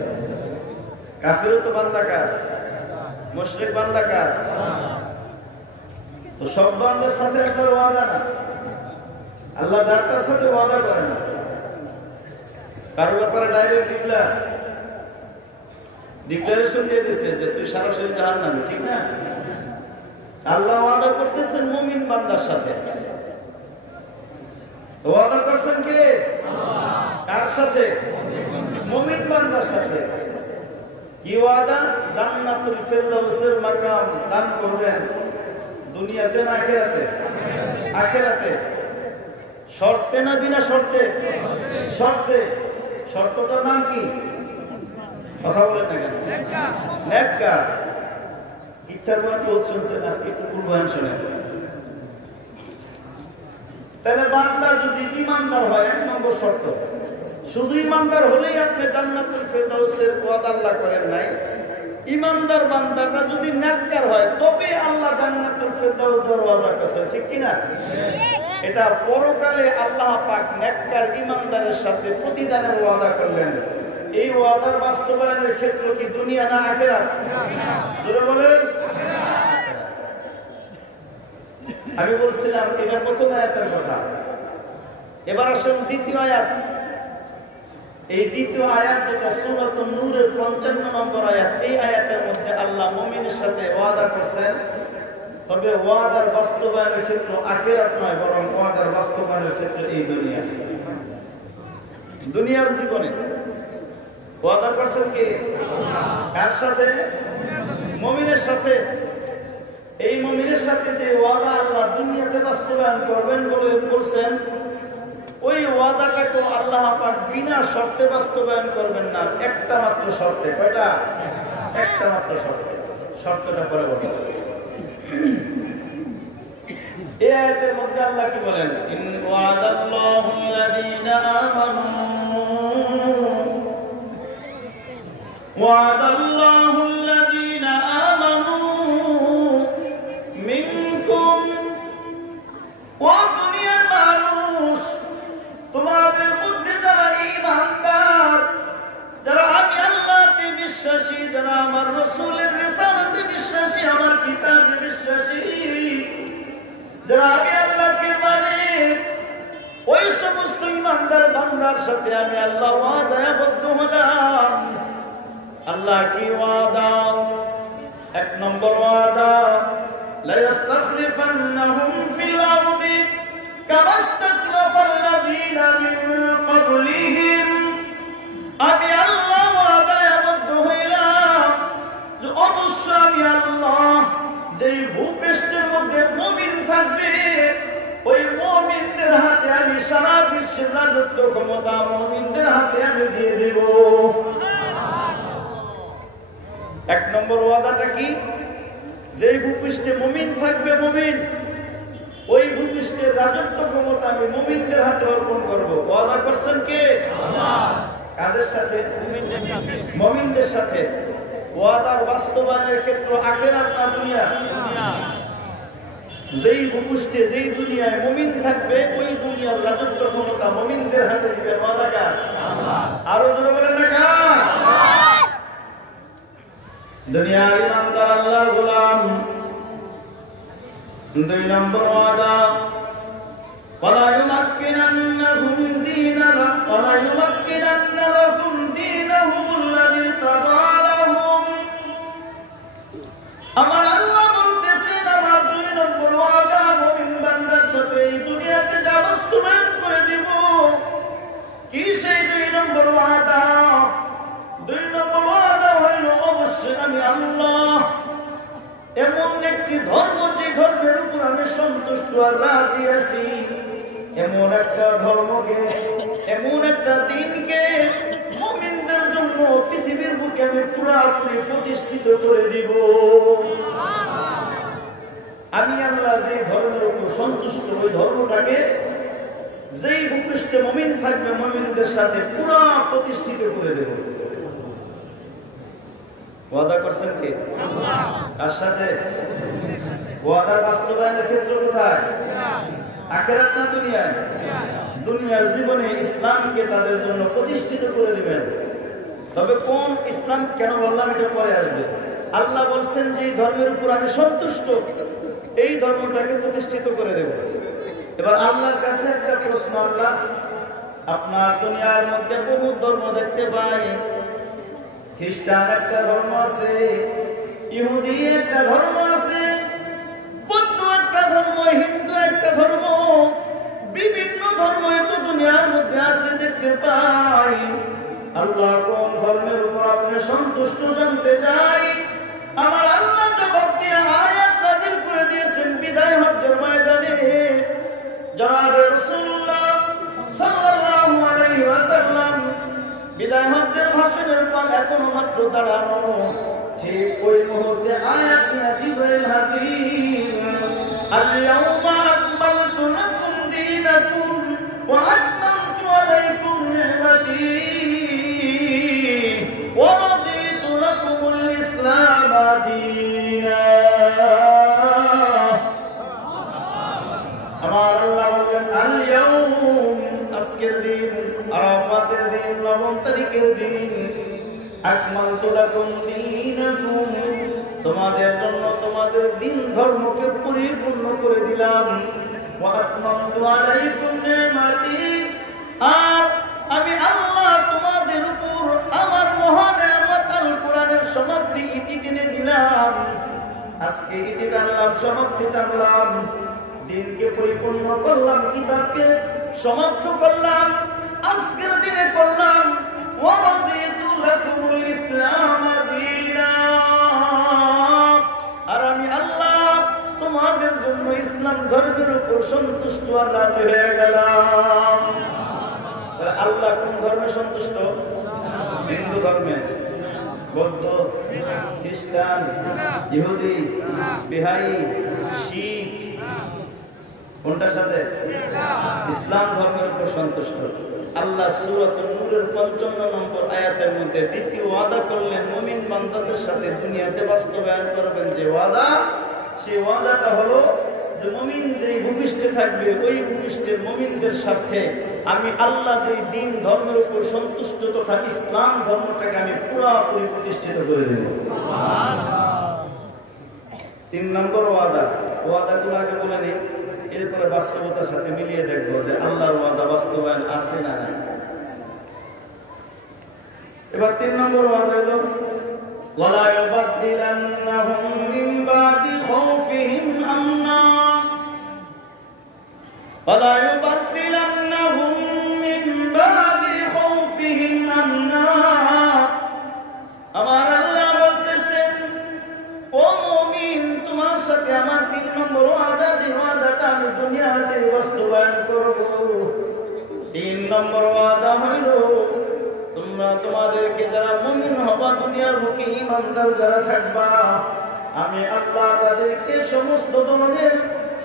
কাফিরও তো বান্দা কার? মুশরিক বান্দা কার? তো সব বান্দার সাথে একবার ওয়াদা না। আল্লাহ যার তার সাথে ওয়াদা করে না। কারো ব্যাপারে ডাইরেক্ট ডিক্লারেশন দিয়ে দিচ্ছে যে তুই সরাসরি জাহান্নামে, ঠিক না? আল্লাহ ওয়াদা করতেছেন মুমিন বান্দার সাথে। ওয়াদা করছেন কে? কার সাথে? মুমিন বান্দার সাথে। কি ওয়াদা? জান্নাতুল ফিরদাউসের মাকাম দান করবেন। দুনিয়াতে না আখিরাতে? আখিরাতে। শর্তে না বিনা শর্তে? শর্তে। শর্তটার নাম কি? কথা বলেন না কেন? নেককার। ইচ্ছার বয়ান বহুত শুনছেন, আজকে একটু মূল বয়ান শোনেন। তাহলে বান্দা যদি ঈমানদার হয়, এক নম্বর শর্ত। শুধু ঈমানদার হলেই আপনি জান্নাতুল ফিরদাউসের ওয়াদা আল্লাহ করেন নাই। ঈমানদার বান্দাটা যদি নেককার হয় তবে আল্লাহ জান্নাতুল ফিরদাউস দেওয়ার ওয়াদা করেছেন, ঠিক কি না? এটা পরকালে আল্লাহ পাক নেককার ঈমানদারের সাথে প্রতিদানের ওয়াদা করলেন। এই ওয়াদার বাস্তবায়নের ক্ষেত্র কি দুনিয়া না আখিরাত? জোরে বলেন। আমি বলছিলাম এটা প্রথম আয়াতের কথা। এবার আসুন দ্বিতীয় আয়াত। এই দ্বিতীয় আয়াত যেটা সূরাতুন নূরের 55 নম্বর আয়াত, এই আয়াতের মধ্যে আল্লাহ মুমিনের সাথে ওয়াদা করছেন। তবে ওয়াদার বাস্তবায়নের ক্ষেত্র আখিরাত নয়, বরং ওয়াদার বাস্তবায়নের ক্ষেত্রে এই দুনিয়া। দুনিয়ার জীবনে ওয়াদা করছেন কে? কার সাথে? মুমিনের সাথে। এই মুমিনের সাথে যে ওয়াদা আল্লাহ দুনিয়াতে বাস্তবায়ন করবেন বলে বলছেন, ওই ওয়াদাটাকে আল্লাহ পাক বিনা শর্তে বাস্তবায়ন করবেন না, একটা মাত্র শর্তে। কয়টা? একটা মাত্র শর্তে। শর্তটা পরে বলবো। এই আয়াতের মধ্যে আল্লাহ কি বলেন? ইন ওয়াদাল্লাহু আল্লাযীনা আমানু ওয়াদাল্লাহু আল্লাযীনা আমানু মিনকুম ওয়া দুনিয়ার মানুষ, তোমাদের মধ্যে যারা ঈমানদার, যারা আমি আল্লাহকে বিশ্বাসী, যারা আমার রাসূলের রিসালাতে বিশ্বাসী, আমার কিতাবে বিশ্বাসী, যারা আমি আল্লাহকে মানে, ওই সমস্ত ঈমানদার বান্দার সাথে আমি আল্লাহ ওয়াদায় আবদ্ধ হলাম। আল্লাহ কি ওয়াদা? এক নম্বর ওয়াদা, লা ইস্তাখলিফান্নাহুম ফিল আরদি কামা ইস্তাখলাফাল্লাযীনা মিন ক্বাবলিহিম। আমি আল্লাহ ওয়াদায় আবদ্ধ হইলাম যে অবশ্যই আমি আল্লাহ যেই ভূপৃষ্ঠের মধ্যে মুমিন থাকবে, ওই মুমিনদের হাতে আমি সারা বিশ্বের রাজত্ব ক্ষমতা মুমিনদের হাতে আমি দিয়ে দেব। এক নম্বর ওয়াদাটা কি? যেই ভূপৃষ্ঠে মুমিন থাকবে, মুমিন, ওই ভূপৃষ্ঠের রাজত্ব ক্ষমতা আমি মুমিনদের হাতে অর্পণ করব। ওয়াদা করছেন কে? আল্লাহ। কাদের সাথে? মুমিনদের সাথে। ওয়াদার বাস্তবায়নের ক্ষেত্র আখিরাত না দুনিয়া? যেই ভূপৃষ্ঠে যেই দুনিয়ায় মুমিন থাকবে, ওই দুনিয়ার রাজত্ব ক্ষমতা মুমিনদের হাতে দিবে। ওয়াদা কার? আল্লাহ। আরো জোরে বলেন না কার? দুনিয়ার ইমানদার আল্লাহর গোলাম। দুই নম্বর ওয়াদা, ওয়ালা ইউমাক্কিনান্নাহুম দীনাহুম ওয়ালা ইউমাক্কিনান্না লাহুম দীনাহুম আল্লাযী তাবা লাহুম। আমার আল্লাহ বলতেছেন, আমার দুই নম্বর ওয়াদা মুমিন বান্দার সাথে এই দুনিয়াতে যা বাস্তবায়ন করে দিব। কি সেই দুই নম্বর ওয়াদা? দুই নম্বর ওয়াদা হইল অবশ্যই আমি আল্লাহ এমন একটি ধর্ম, যে ধর্মের উপর আমি সন্তুষ্ট আর রাজি আছি, এমন একটা ধর্মকে, এমন একটা দিনকে মুমিনদের জন্য পৃথিবীর বুকে আমি পুরোপুরি প্রতিষ্ঠিত করে দিব। আমি আল্লাহ যে ধর্মের উপর সন্তুষ্ট, ওই ধর্মটাকে যেই ভূপৃষ্ঠে মুমিন থাকবে, মুমিনদের সাথে পুরো প্রতিষ্ঠিত করে দেব। ওয়াদা করছেন কে? আল্লাহ। কার সাথে? ওয়াদার বাস্তবায়নের ক্ষেত্র কোথায়? আখিরাত না দুনিয়ায়? দুনিয়ার জীবনে ইসলামকে তাদের জন্য প্রতিষ্ঠিত করে দিবেন। তবে কোন ইসলাম কেন বললাম এটা পরে আসবে। আল্লাহ বলছেন যে ধর্মের উপর আমি সন্তুষ্ট, এই ধর্মটাকে প্রতিষ্ঠিত করে দেব। এবার আল্লাহর কাছে একটা প্রশ্ন, আল্লাহ আপনার দুনিয়ার মধ্যে বহু ধর্ম দেখতে পাই। খ্রিস্টান একটা ধর্ম আছে, ইহুদি একটা ধর্ম আছে, বৌদ্ধ একটা ধর্ম, হিন্দু একটা ধর্ম, বিভিন্ন ধর্ম এত দুনিয়ার মধ্যে আছে দেখতে পাই। আল্লাহ কোন ধর্মের উপর আপনি সন্তুষ্ট জানতে চাই। আমার আল্লাহ জবাব দিয়ে আয়াত নাযিল করে দিয়েছেন বিদায় হজ্জের ময়দানে। জনাব রাসূলুল্লাহ সাল্লাল্লাহু আলাইহি ওয়াসাল্লাম বিদায় হজ্জের ভাষণের পর এখনো মাত্র দাঁড়ানো, ঠিক ওই মুহূর্তে আয়াত নিয়ে জিবরাইল হাজির। আল-ইয়াওমা আকমালতু লাকুম দীনাকুম ওয়া আতমামতু আলাইকুম নি'মাতি ওয়া রাদিতু লাকুমুল ইসলাম দীনা। আমার আল্লাহ বলেন আল-ইয়াওম, আজকের দিন, আরাফাতের দিন, 9 তারিখের দিন, আকমালতু লাকুম দীনাকুম, তোমাদের জন্য তোমাদের দিন ধর্মকে পরিপূর্ণ করে দিলাম। ওয়া আতমামতু আলাইকুম নি'মাতি, আর আমি আল্লাহ তোমাদের উপর আমার মহা নেয়ামত আল কোরআনের সমাপ্তি ইতি টেনে দিলাম। আজকে ইতি টানলাম, সমাপ্তি টানলাম, দিনকে পরিপূর্ণ করলাম, কিতাবকে সমাপ্ত করলাম, আজকের দিনে করলাম। ওয়া রাদিতু লাকুমুল ইসলাম দীনা, আর আমি আল্লাহ তোমাদের জন্য ইসলাম ধর্মের উপর সন্তুষ্ট আর রাজি হয়ে গেলাম। কোন ধর্মে সন্তুষ্ট? হিন্দু ধর্মে, বৌদ্ধ, খ্রিস্টান, ইহুদি, বিহারি, শিখ, কোনটার সাথে? ইসলাম ধর্মের উপর সন্তুষ্ট। আল্লাহ সূরা নূরের 55 নম্বর আয়াতের মধ্যে দ্বিতীয় ওয়াদা করলেন মুমিন বান্দাদের সাথে দুনিয়াতে বাস্তবায়ন করবেন যে ওয়াদা, সেই ওয়াদাটা হলো যে মুমিন যেই ভূপৃষ্ঠে থাকবে ওই ভূপৃষ্ঠের মুমিনদের সাথে আমি আল্লাহ যেই দিন ধর্মের উপর সন্তুষ্ট তথা ইসলাম ধর্মটাকে আমি পুরোপুরি প্রতিষ্ঠিত করে দেব। তিন নম্বর ওয়াদা, ওয়াদাগুলো আগে বলে নিই, এরপরে বাস্তবতার সাথে মিলিয়ে দেখবো যে আল্লাহর ওয়াদা বাস্তবায়ন আছে না নাই। এবার 3 নম্বর ওয়াদা হলো ওয়ালা ইউবাদদিলান্নাহুম মিন বাদি খাউফিহিম আমনা, ওয়ালা ইউবাদদিলান্নাহুম মিন বাদি খাউফিহিম আমনা। আমার আল্লাহ বলতেছেন ও মুমিন, তোমার সাথে আমার 3 নম্বর ওয়াদা, যে ওয়াদাটা আমি দুনিয়াতে বাস্তবায়ন করব। 3 নম্বর ওয়াদা হইল তোমরা তোমাদেরকে যারা মুমিন হবা, দুনিয়ার মুখে ঈমানদার যারা থাকবা, আমি আল্লাহ তাদেরকে সমস্ত ধরনের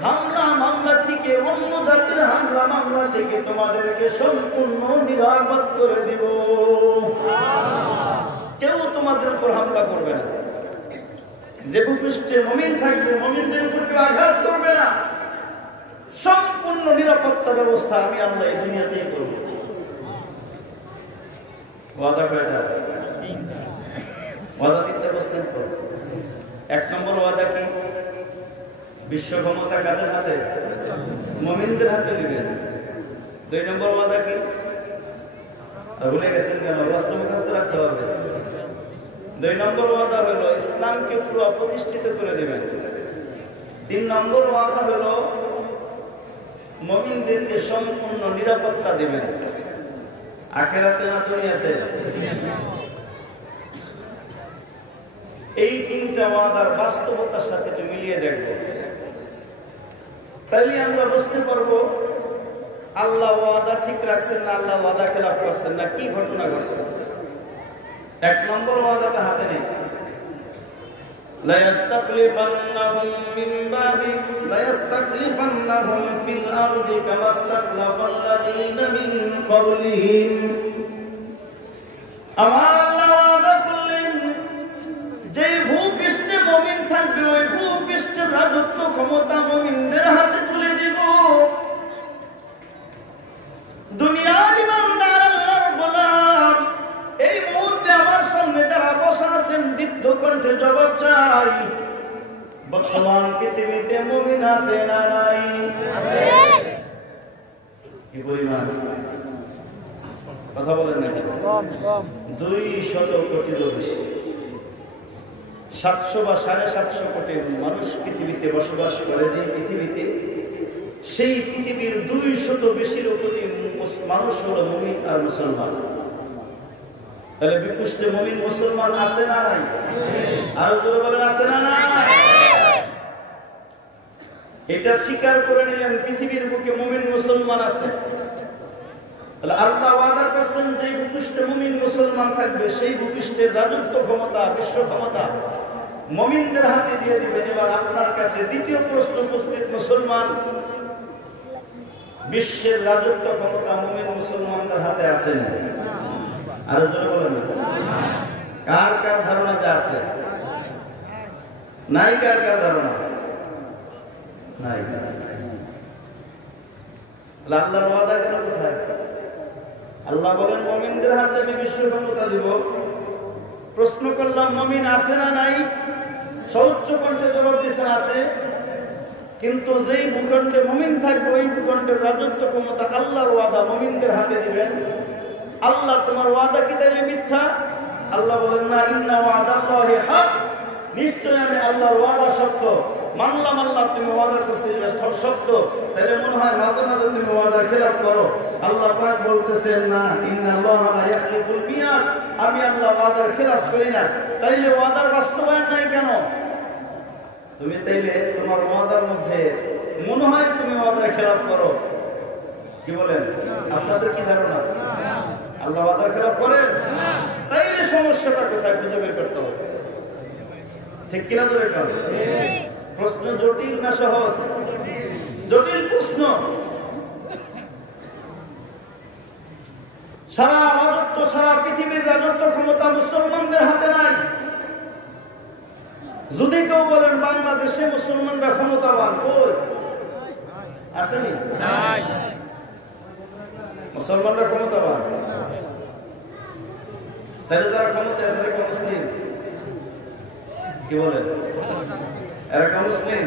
হামলা মামলা থেকে, অন্য জাতির হামলা মামলা থেকে তোমাদেরকে সম্পূর্ণ নিরাপদ করে দিব। কেউ তোমাদের উপর হামলা করবে না। যে ভূপৃষ্ঠে মুমিন থাকবে, মুমিনদের উপর কেউ আঘাত করবে না। সম্পূর্ণ নিরাপত্তা ব্যবস্থা আমি আল্লাহ এই দুনিয়াতেই করব। ওয়াদা কয়টা? ওয়াদা 3টা প্রস্তুত করো। 1 নম্বর ওয়াদা কি? বিশ্ব ক্ষমতা কাদের হাতে? মুমিনদের হাতে দিবেন। 2 নম্বর ওয়াদা কি? ভুলে গেছেন কেন? বাস্তব মুখস্থ রাখতে হবে। 2 নম্বর ওয়াদা হলো ইসলামকে পুরো প্রতিষ্ঠিত করে দিবেন। 3 নম্বর ওয়াদা হলো মুমিনদেরকে সম্পূর্ণ নিরাপত্তা দিবেন। আখিরাতে না দুনিয়াতে? এই 3টা ওয়াদার বাস্তবতার সাথে একটু মিলিয়ে দেখব, তাইলে আমরা বুঝতে পারবো আল্লাহ ওয়াদা ঠিক রাখছেন না আল্লাহ ওয়াদা খেলাফ করছেন না, কি ঘটনা ঘটছে। 1 নম্বর ওয়াদাটা হাতে নেই। লা ইস্তাখলিফান্নাহুম মিন বাদি লা ইস্তাখলিফান্নাহুম ফিল আরদি কামা ইস্তাখলাফাল্লাযীনা মিন ক্বাবলিহিম। আমার আল্লাহ ওয়াদা করলেন যে ভূপৃষ্ঠে মুমিন থাকবে ওই ভূপৃষ্ঠের রাজত্ব ক্ষমতা মুমিনদের হাতে তুলে দিব। দুনিয়ার ইমানদার আল্লাহর গোলাম এই মুহূর্তে আমার সামনে যারা বসা আছেন দীপ্ত কণ্ঠে জবাব চাই, বর্তমান পৃথিবীতে মুমিন আছে না নাই? কি পরিমাণ? কথা বলেন না। 200 কোটিরও বেশি, 700 বা 750 কোটি মানুষ পৃথিবীতে বসবাস করে। যে পৃথিবীতে, সেই পৃথিবীর 200 বেশির কোটি মানুষ হলো মুমিন আর মুসলমান। তাহলে বিপুষ্টে মুমিন মুসলমান আছে না নাই? আরো জোরে বলেন আছে না নাই? এটা স্বীকার করে নিলেন পৃথিবীর বুকে মুমিন মুসলমান আছে। তাহলে আল্লাহ ওয়াদা করছেন যে ভূপৃষ্ঠে মুমিন মুসলমান থাকবে সেই ভূপৃষ্ঠের রাজত্ব ক্ষমতা, বিশ্ব ক্ষমতা মুমিনদের হাতে দিয়ে দিবেন। এবার আপনার কাছে দ্বিতীয় প্রশ্ন উপস্থিত, মুসলমান, বিশ্বের রাজত্ব ক্ষমতা মুমিন মুসলমানদের হাতে আছে না? আরো জোরে বলেন কার কার ধারণা যে আছে? নাই? কার কার ধারণা নাই? আল্লাহর ওয়াদা কেন কোথায়? আল্লাহ বলেন মুমিনদের হাতে আমি বিশ্ব ক্ষমতা দিব। প্রশ্ন করলাম মুমিন আছে না নাই? সৌচ্চ কণ্ঠে জবাব দিয়েছেন আছে। কিন্তু যেই ভূখণ্ডে মুমিন থাকবে ওই ভূখণ্ডের রাজত্ব ক্ষমতা আল্লাহর ওয়াদা মুমিনদের হাতে দিবেন। আল্লাহ তোমার ওয়াদা কি তাইলে মিথ্যা? আল্লাহ বলেন না, ইন্না ওয়াদাল্লাহি হক, নিশ্চয় আমি আল্লাহর ওয়াদা সত্য। মানলাম আল্লাহ তুমি ওয়াদা করছিলে সত্য, তাহলে মনে হয় মাঝে মাঝে তুমি ওয়াদার খেলাফ করো। আল্লাহ পাক বলতেছেন না, ইন্নাল্লাহা লা ইয়াখলিফুল মিয়াদ, আমি আল্লাহ ওয়াদার খেলাফ করি না। তাইলে ওয়াদার বাস্তবায়ন নাই কেন? তুমি তাইলে তোমার ওয়াদার মধ্যে মনে হয় তুমি ওয়াদার খেলাফ করো। কি বলেন? আপনাদের কি ধারণা? আল্লাহ ওয়াদার খেলাফ করেন? তাইলে সমস্যাটা কোথায় খুঁজে বের করতে হবে। ঠিক কিনা ধরে কাল প্রশ্ন জটিল না সহজ? জটিল প্রশ্ন। সারা রাজত্ব, সারা পৃথিবীর রাজত্ব ক্ষমতা মুসলমানদের হাতে নাই। যদি কেউ বলেন বাংলাদেশে মুসলমানরা ক্ষমতাবান, কই আসেনি? মুসলমানরা ক্ষমতাবান, তাহলে যারা ক্ষমতা আছে এরা মুসলিম? কি বলেন? এরা মুসলিম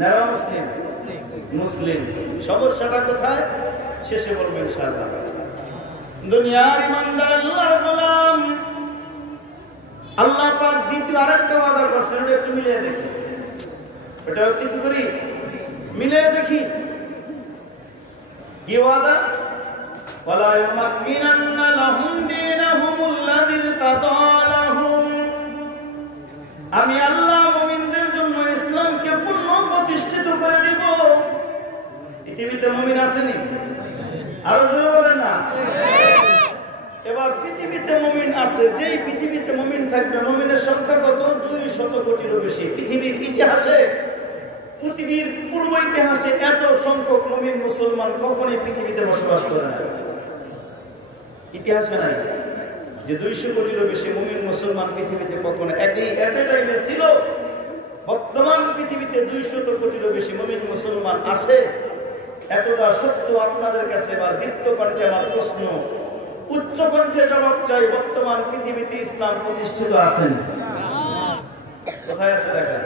না মুসলিম? মুসলিম। সমস্যাটা কোথায় শেষে বলবেন ইনশাআল্লাহ। দুনিয়ার ইমানদার আল্লাহর গোলাম, আল্লাহ পাক দ্বিতীয় আরেকটা ওয়াদা করছেন, এটা একটু মিলিয়ে দেখি। এটা একটু কি করি মিলিয়ে দেখি। কি ওয়াদা? ওয়ালা ইউমাক্কিনান্না লাহুম দীনাহুমুল্লাযী ইরতাদা লাহুম। আমি আল্লাহ মুমিনদের জন্য ইসলামকে পূর্ণ প্রতিষ্ঠিত করে দিব। পৃথিবীতে মুমিন আসেনি? আরো জোরে বলেন না। এবার পৃথিবীতে মুমিন আছে, যেই পৃথিবীতে মুমিন থাকবে, মুমিনের সংখ্যা কত? 200 কোটিরও বেশি। পৃথিবীর ইতিহাসে, পৃথিবীর পূর্ব ইতিহাসে এত সংখ্যক মুমিন মুসলমান কখনোই পৃথিবীতে বসবাস করে না। ইতিহাসে নাই যে 200 কোটিরও বেশি মুমিন মুসলমান পৃথিবীতে কখনো একই এট এ টাইমে ছিল। বর্তমান পৃথিবীতে 200 কোটিরও বেশি মুমিন মুসলমান আছে। এতটা সত্য আপনাদের কাছে এবার দীপ্ত কণ্ঠে আমার প্রশ্ন, উচ্চ কণ্ঠে জবাব চাই। বর্তমান পৃথিবীতে ইসলাম প্রতিষ্ঠিত আছেন? কোথায় আছে দেখেন।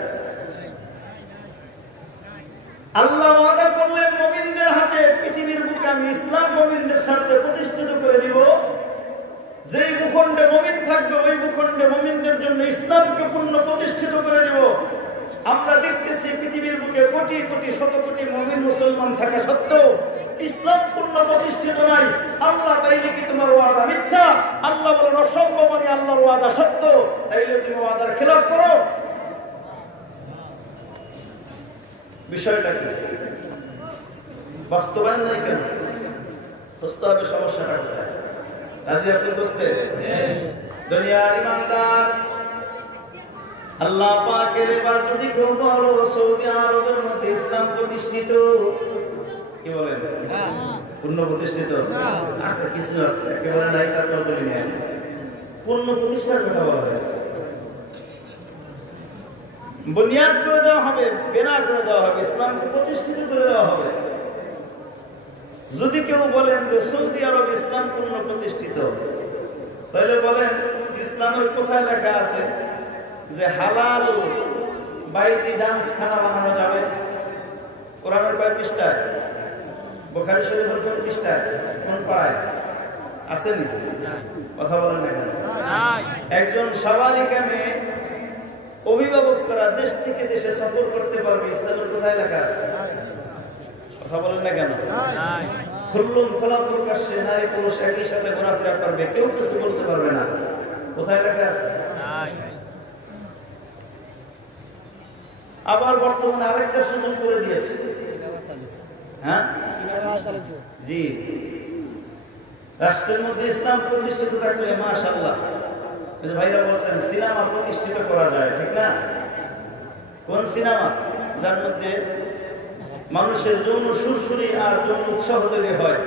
আল্লাহ ওয়াদা করলেন মুমিনদের হাতে, পৃথিবীর বুকে আমি ইসলাম মুমিনদের সাথে প্রতিষ্ঠিত করে দিব। যেই ভূখণ্ডে মুমিন থাকবে ওই ভূখণ্ডে মুমিনদের জন্য ইসলামকে পূর্ণ প্রতিষ্ঠিত করে দিব। আমরা দেখতেছি পৃথিবীর বুকে কোটি কোটি শত কোটি মুমিন মুসলমান থাকা সত্ত্বেও ইসলাম পূর্ণ প্রতিষ্ঠিত নাই। আল্লাহ তাইলে কি তোমার ওয়াদা মিথ্যা? আল্লাহ বলেন অসম্ভব, আমি আল্লাহর ওয়াদা সত্য। তাইলে তুমি ওয়াদার খেলাফ করো। বিষয়টা কি? বাস্তবায়ন নাই কেন? বুঝতে হবে সমস্যাটা কোথায়। রাজি আছেন বুঝতে? দুনিয়ার ইমানদার, আল্লাহ পাকের এবার যদি কেউ বলো সৌদি আরবের মধ্যে ইসলাম প্রতিষ্ঠিত, কি বলেন? পূর্ণ প্রতিষ্ঠিত আছে? কিছু আছে, একেবারে নাই তারপর বলি না। পূর্ণ প্রতিষ্ঠার কথা বলা হয়েছে। বুনিয়াদ করে দেওয়া হবে, বেনা করে দেওয়া হবে, ইসলামকে প্রতিষ্ঠিত করে দেওয়া হবে। যদি কেউ বলেন যে সৌদি আরব ইসলাম পূর্ণ প্রতিষ্ঠিত, তাহলে বলেন ইসলামের কোথায় লেখা আছে যে হালাল বাইরে ডান্স খানা বানানো যাবে? কোরআনের কয় পৃষ্ঠায়? বুখারী শরীফের কোন পৃষ্ঠায়? কোন পাড়ায়? আসেনি? কথা বলেন না কেন? একজন সাবালিকা মেয়ে অভিভাবক ছাড়া দেশ থেকে দেশে সফর করতে পারবে, ইসলামের কোথায় লেখা আছে? কথা বলেন না কেন? খুল্লুম খোলা প্রকাশ্যে নারী পুরুষ একই সাথে ঘোরাফেরা করবে, কেউ কিছু বলতে পারবে না। কোথায় লেখা আছে? আবার বর্তমানে আরেকটা সুযোগ করে দিয়েছে। হ্যাঁ জি, রাষ্ট্রের মধ্যে ইসলাম প্রতিষ্ঠিত থাকলে মাশাআল্লাহ, ভাইরা বলছেন সিনেমা প্রতিষ্ঠিত করা যায়, ঠিক না? কোন সিনেমা? যার মধ্যে মানুষের যৌন সুরসুরি আর যৌন উৎসাহ তৈরি হয়,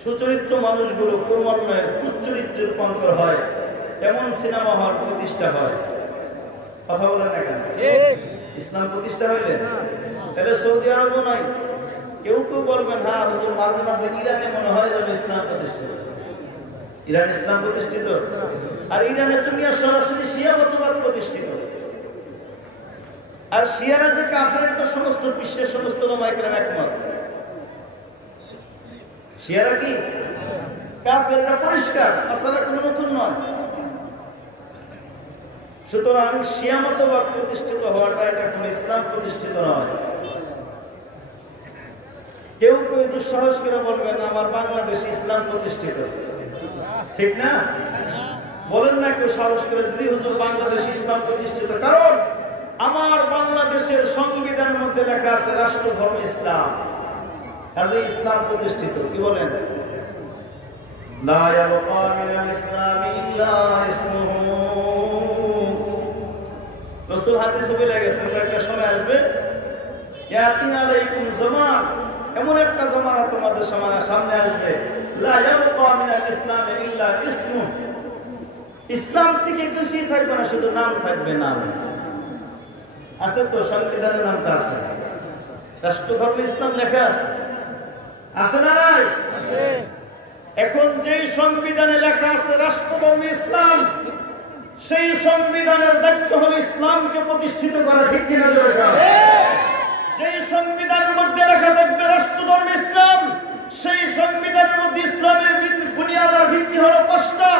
সুচরিত্র মানুষগুলো ক্রমান্বয়ে কুচরিত্রে রূপান্তর হয়, এমন সিনেমা হল প্রতিষ্ঠা হয়। কথা বলেন না কেন? ইসলাম প্রতিষ্ঠা হইলে তাহলে সৌদি আরবও নাই। কেউ কেউ বলবেন হ্যাঁ হুজুর, মাঝে মাঝে ইরানে মনে হয় যেন ইসলাম প্রতিষ্ঠিত। ইরান ইসলাম প্রতিষ্ঠিত? আর ইরানে তুমি আর সরাসরি শিয়া মতবাদ প্রতিষ্ঠিত। আর শিয়ারা যে কাফের, তো সমস্ত বিশ্বের সমস্ত উলামায়ে কেরাম একমত। শিয়ারা কি কাফেররা? পরিষ্কার, মাসালা কোনো নতুন নয়। সুতরাং শিয়া মতবাদ প্রতিষ্ঠিত হওয়াটা এটা কোন ইসলাম প্রতিষ্ঠিত নয়। কেউ কেউ দুঃসাহস করে বলবেন আমার বাংলাদেশে ইসলাম প্রতিষ্ঠিত, ঠিক না? বলেন না কেউ সাহস করে যদি হুজুর বাংলাদেশে ইসলাম প্রতিষ্ঠিত, কারণ আমার বাংলাদেশের সংবিধানের মধ্যে লেখা আছে রাষ্ট্র ধর্ম ইসলাম, কাজে ইসলাম প্রতিষ্ঠিত। কি বলেন? লা ইয়াবকা মিনাল ইসলামি ইল্লা ইসমুহু। রাসূল হাদিসে বলে গেছেন একটা সময় আসবে ইয়াতি আলাইকুম জামান, এমন একটা জামানা তোমাদের সামনে আসবে লা ইয়াবকা মিনাল ইসলামি ইল্লা ইসমুহু, ইসলাম থেকে কিছুই থাকবে না, শুধু নাম থাকবে। নাম আছে তো, সংবিধানের নামটা আছে, রাষ্ট্রধর্ম ইসলাম লেখা আছে, আছে না নাই? এখন যেই সংবিধানে লেখা আছে রাষ্ট্রধর্ম ইসলাম, সেই সংবিধানের দায়িত্ব হলো ইসলামকে প্রতিষ্ঠিত করা, ঠিক কিনা? যেই সংবিধানের মধ্যে লেখা থাকবে রাষ্ট্রধর্ম ইসলাম, সেই সংবিধানের মধ্যে ইসলামের বুনিয়াদ আর ভিত্তি হলো 5টা।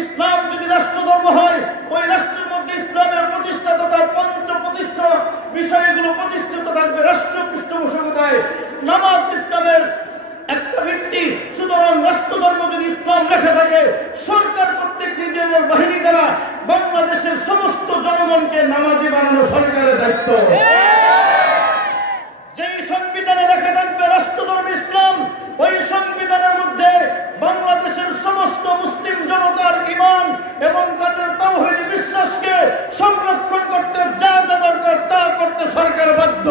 ইসলাম যদি রাষ্ট্রধর্ম হয়, ওই রাষ্ট্রের মধ্যে ইসলামের প্রতিষ্ঠা তথা পঞ্চপ্রতিষ্ঠা বিষয়গুলো প্রতিষ্ঠিত থাকবে রাষ্ট্র পৃষ্ঠপোষকতায়। নামাজ ইসলামের একটা ভিত্তি, সুতরাং রাষ্ট্রধর্ম যদি ইসলাম লেখা থাকে, সরকার কর্তৃক নিজের বাহিনী দ্বারা বাংলাদেশের সমস্ত জনগণকে নামাজি বানানো সরকারের দায়িত্ব। যেই সংবিধানে লেখা থাকবে রাষ্ট্রধর্ম ইসলাম, ওই সংবিধানের মধ্যে বাংলাদেশের সমস্ত মুসলিম জনতার ঈমান এবং তাদের তাওহীদ বিশ্বাসকে সংরক্ষণ করতে যা যা দরকার তা করতে সরকার বাধ্য।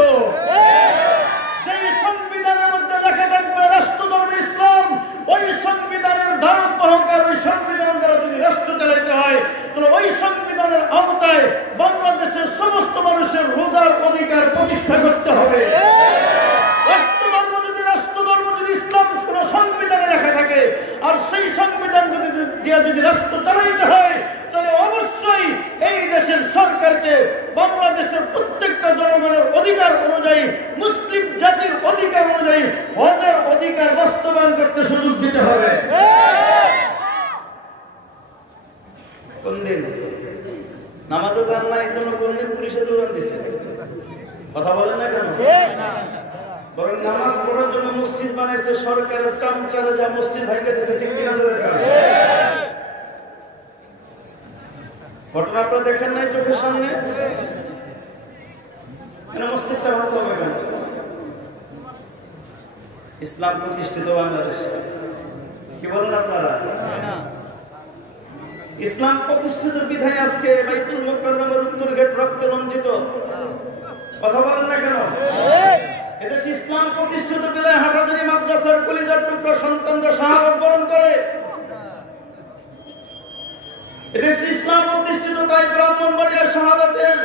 যেই সংবিধানের মধ্যে লেখা থাকবে রাষ্ট্রধর্ম ইসলাম, ওই সংবিধানের ধারক বাহকের ওই সংবিধান দ্বারা যদি রাষ্ট্র চালাতে হয়, তাহলে ওই সংবিধানের আওতায় বাংলাদেশের সমস্ত মানুষের রোজার অধিকার প্রতিষ্ঠা করতে হবে। রাষ্ট্রধর্ম যদি ইসলাম কোন সংবিধানে লেখা থাকে, আর সেই সংবিধান যদি রাষ্ট্র চালাইতে হয়, তাহলে অবশ্যই এই দেশের সরকারকে বাংলাদেশের প্রত্যেকটা জনগণের অধিকার অনুযায়ী, মুসলিম জাতির অধিকার অনুযায়ী হজের অধিকার বাস্তবায়ন করতে সুযোগ দিতে হবে। কোন দিন নামাজে যান না, এই জন্য কোন দিন পুলিশে দৌড়ান দিছে? কথা বলেন না কেন? বরং নামাজ পড়ার জন্য মসজিদ বানাইছে সরকারের চামচারে, যা মসজিদ ভাঙে দিয়েছে, ঠিক কিনা? ঘটনা আপনারা দেখেন নাই চোখের সামনে? মসজিদটা ভাঙতে হবে কেন? ইসলাম প্রতিষ্ঠিত বাংলাদেশে, কি বলেন আপনারা? ইসলাম প্রতিষ্ঠিত বিধায় আজকে বাইতুল মুকাররমের উত্তর গেট রক্তে রঞ্জিত। কথা বলেন না কেন? এদেশে ইসলাম প্রতিষ্ঠিত বিধায় হাটহাজারী মাদ্রাসার কলিজার টুকরা সন্তানরা শাহাদাত বরণ করে। এদেশে ইসলাম প্রতিষ্ঠিত, তাই ব্রাহ্মণবাড়িয়ার শাহাদাতের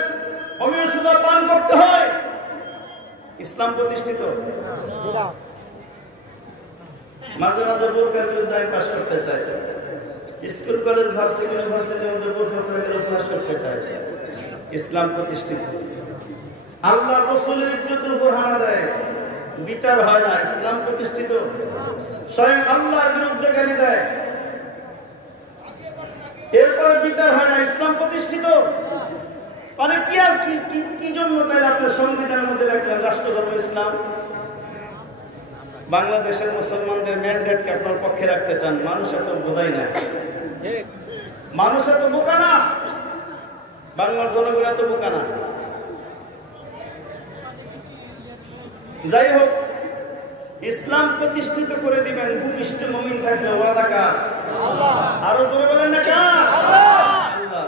অমীয় সুদা পান করতে হয়। ইসলাম প্রতিষ্ঠিত। মাঝে মাঝে বোরখার বিরুদ্ধে আইন পাশ করতে চাই, স্কুল কলেজ ভার্সিটি ইউনিভার্সিটির মধ্যে বোরখা পরে পাশ করতে চাই। ইসলাম প্রতিষ্ঠিত। আল্লাহ রাসূলের ইজ্জতের উপর হানা দেয়, বিচার হয় না। ইসলাম প্রতিষ্ঠিত। স্বয়ং আল্লাহর বিরুদ্ধে গালি দেয়, এরপরে বিচার হয় না। ইসলাম প্রতিষ্ঠিত। মানে কি আর কি জন্য তাইলে আপনার সংবিধানের মধ্যে লেখলেন রাষ্ট্রধর্ম ইসলাম? বাংলাদেশের মুসলমানদের ম্যান্ডেটকে আপনার পক্ষে রাখতে চান। মানুষ এত বোধাই না, মানুষ এত বোকা না, বাংলার জনগণ এত বোকা না। যাই হোক, ইসলাম প্রতিষ্ঠিত করে দিবেন ভূপৃষ্ঠ মুমিন থাকলে ওয়াদা কার? আল্লাহ। আরো জোরে বলেন না কার? আল্লাহ।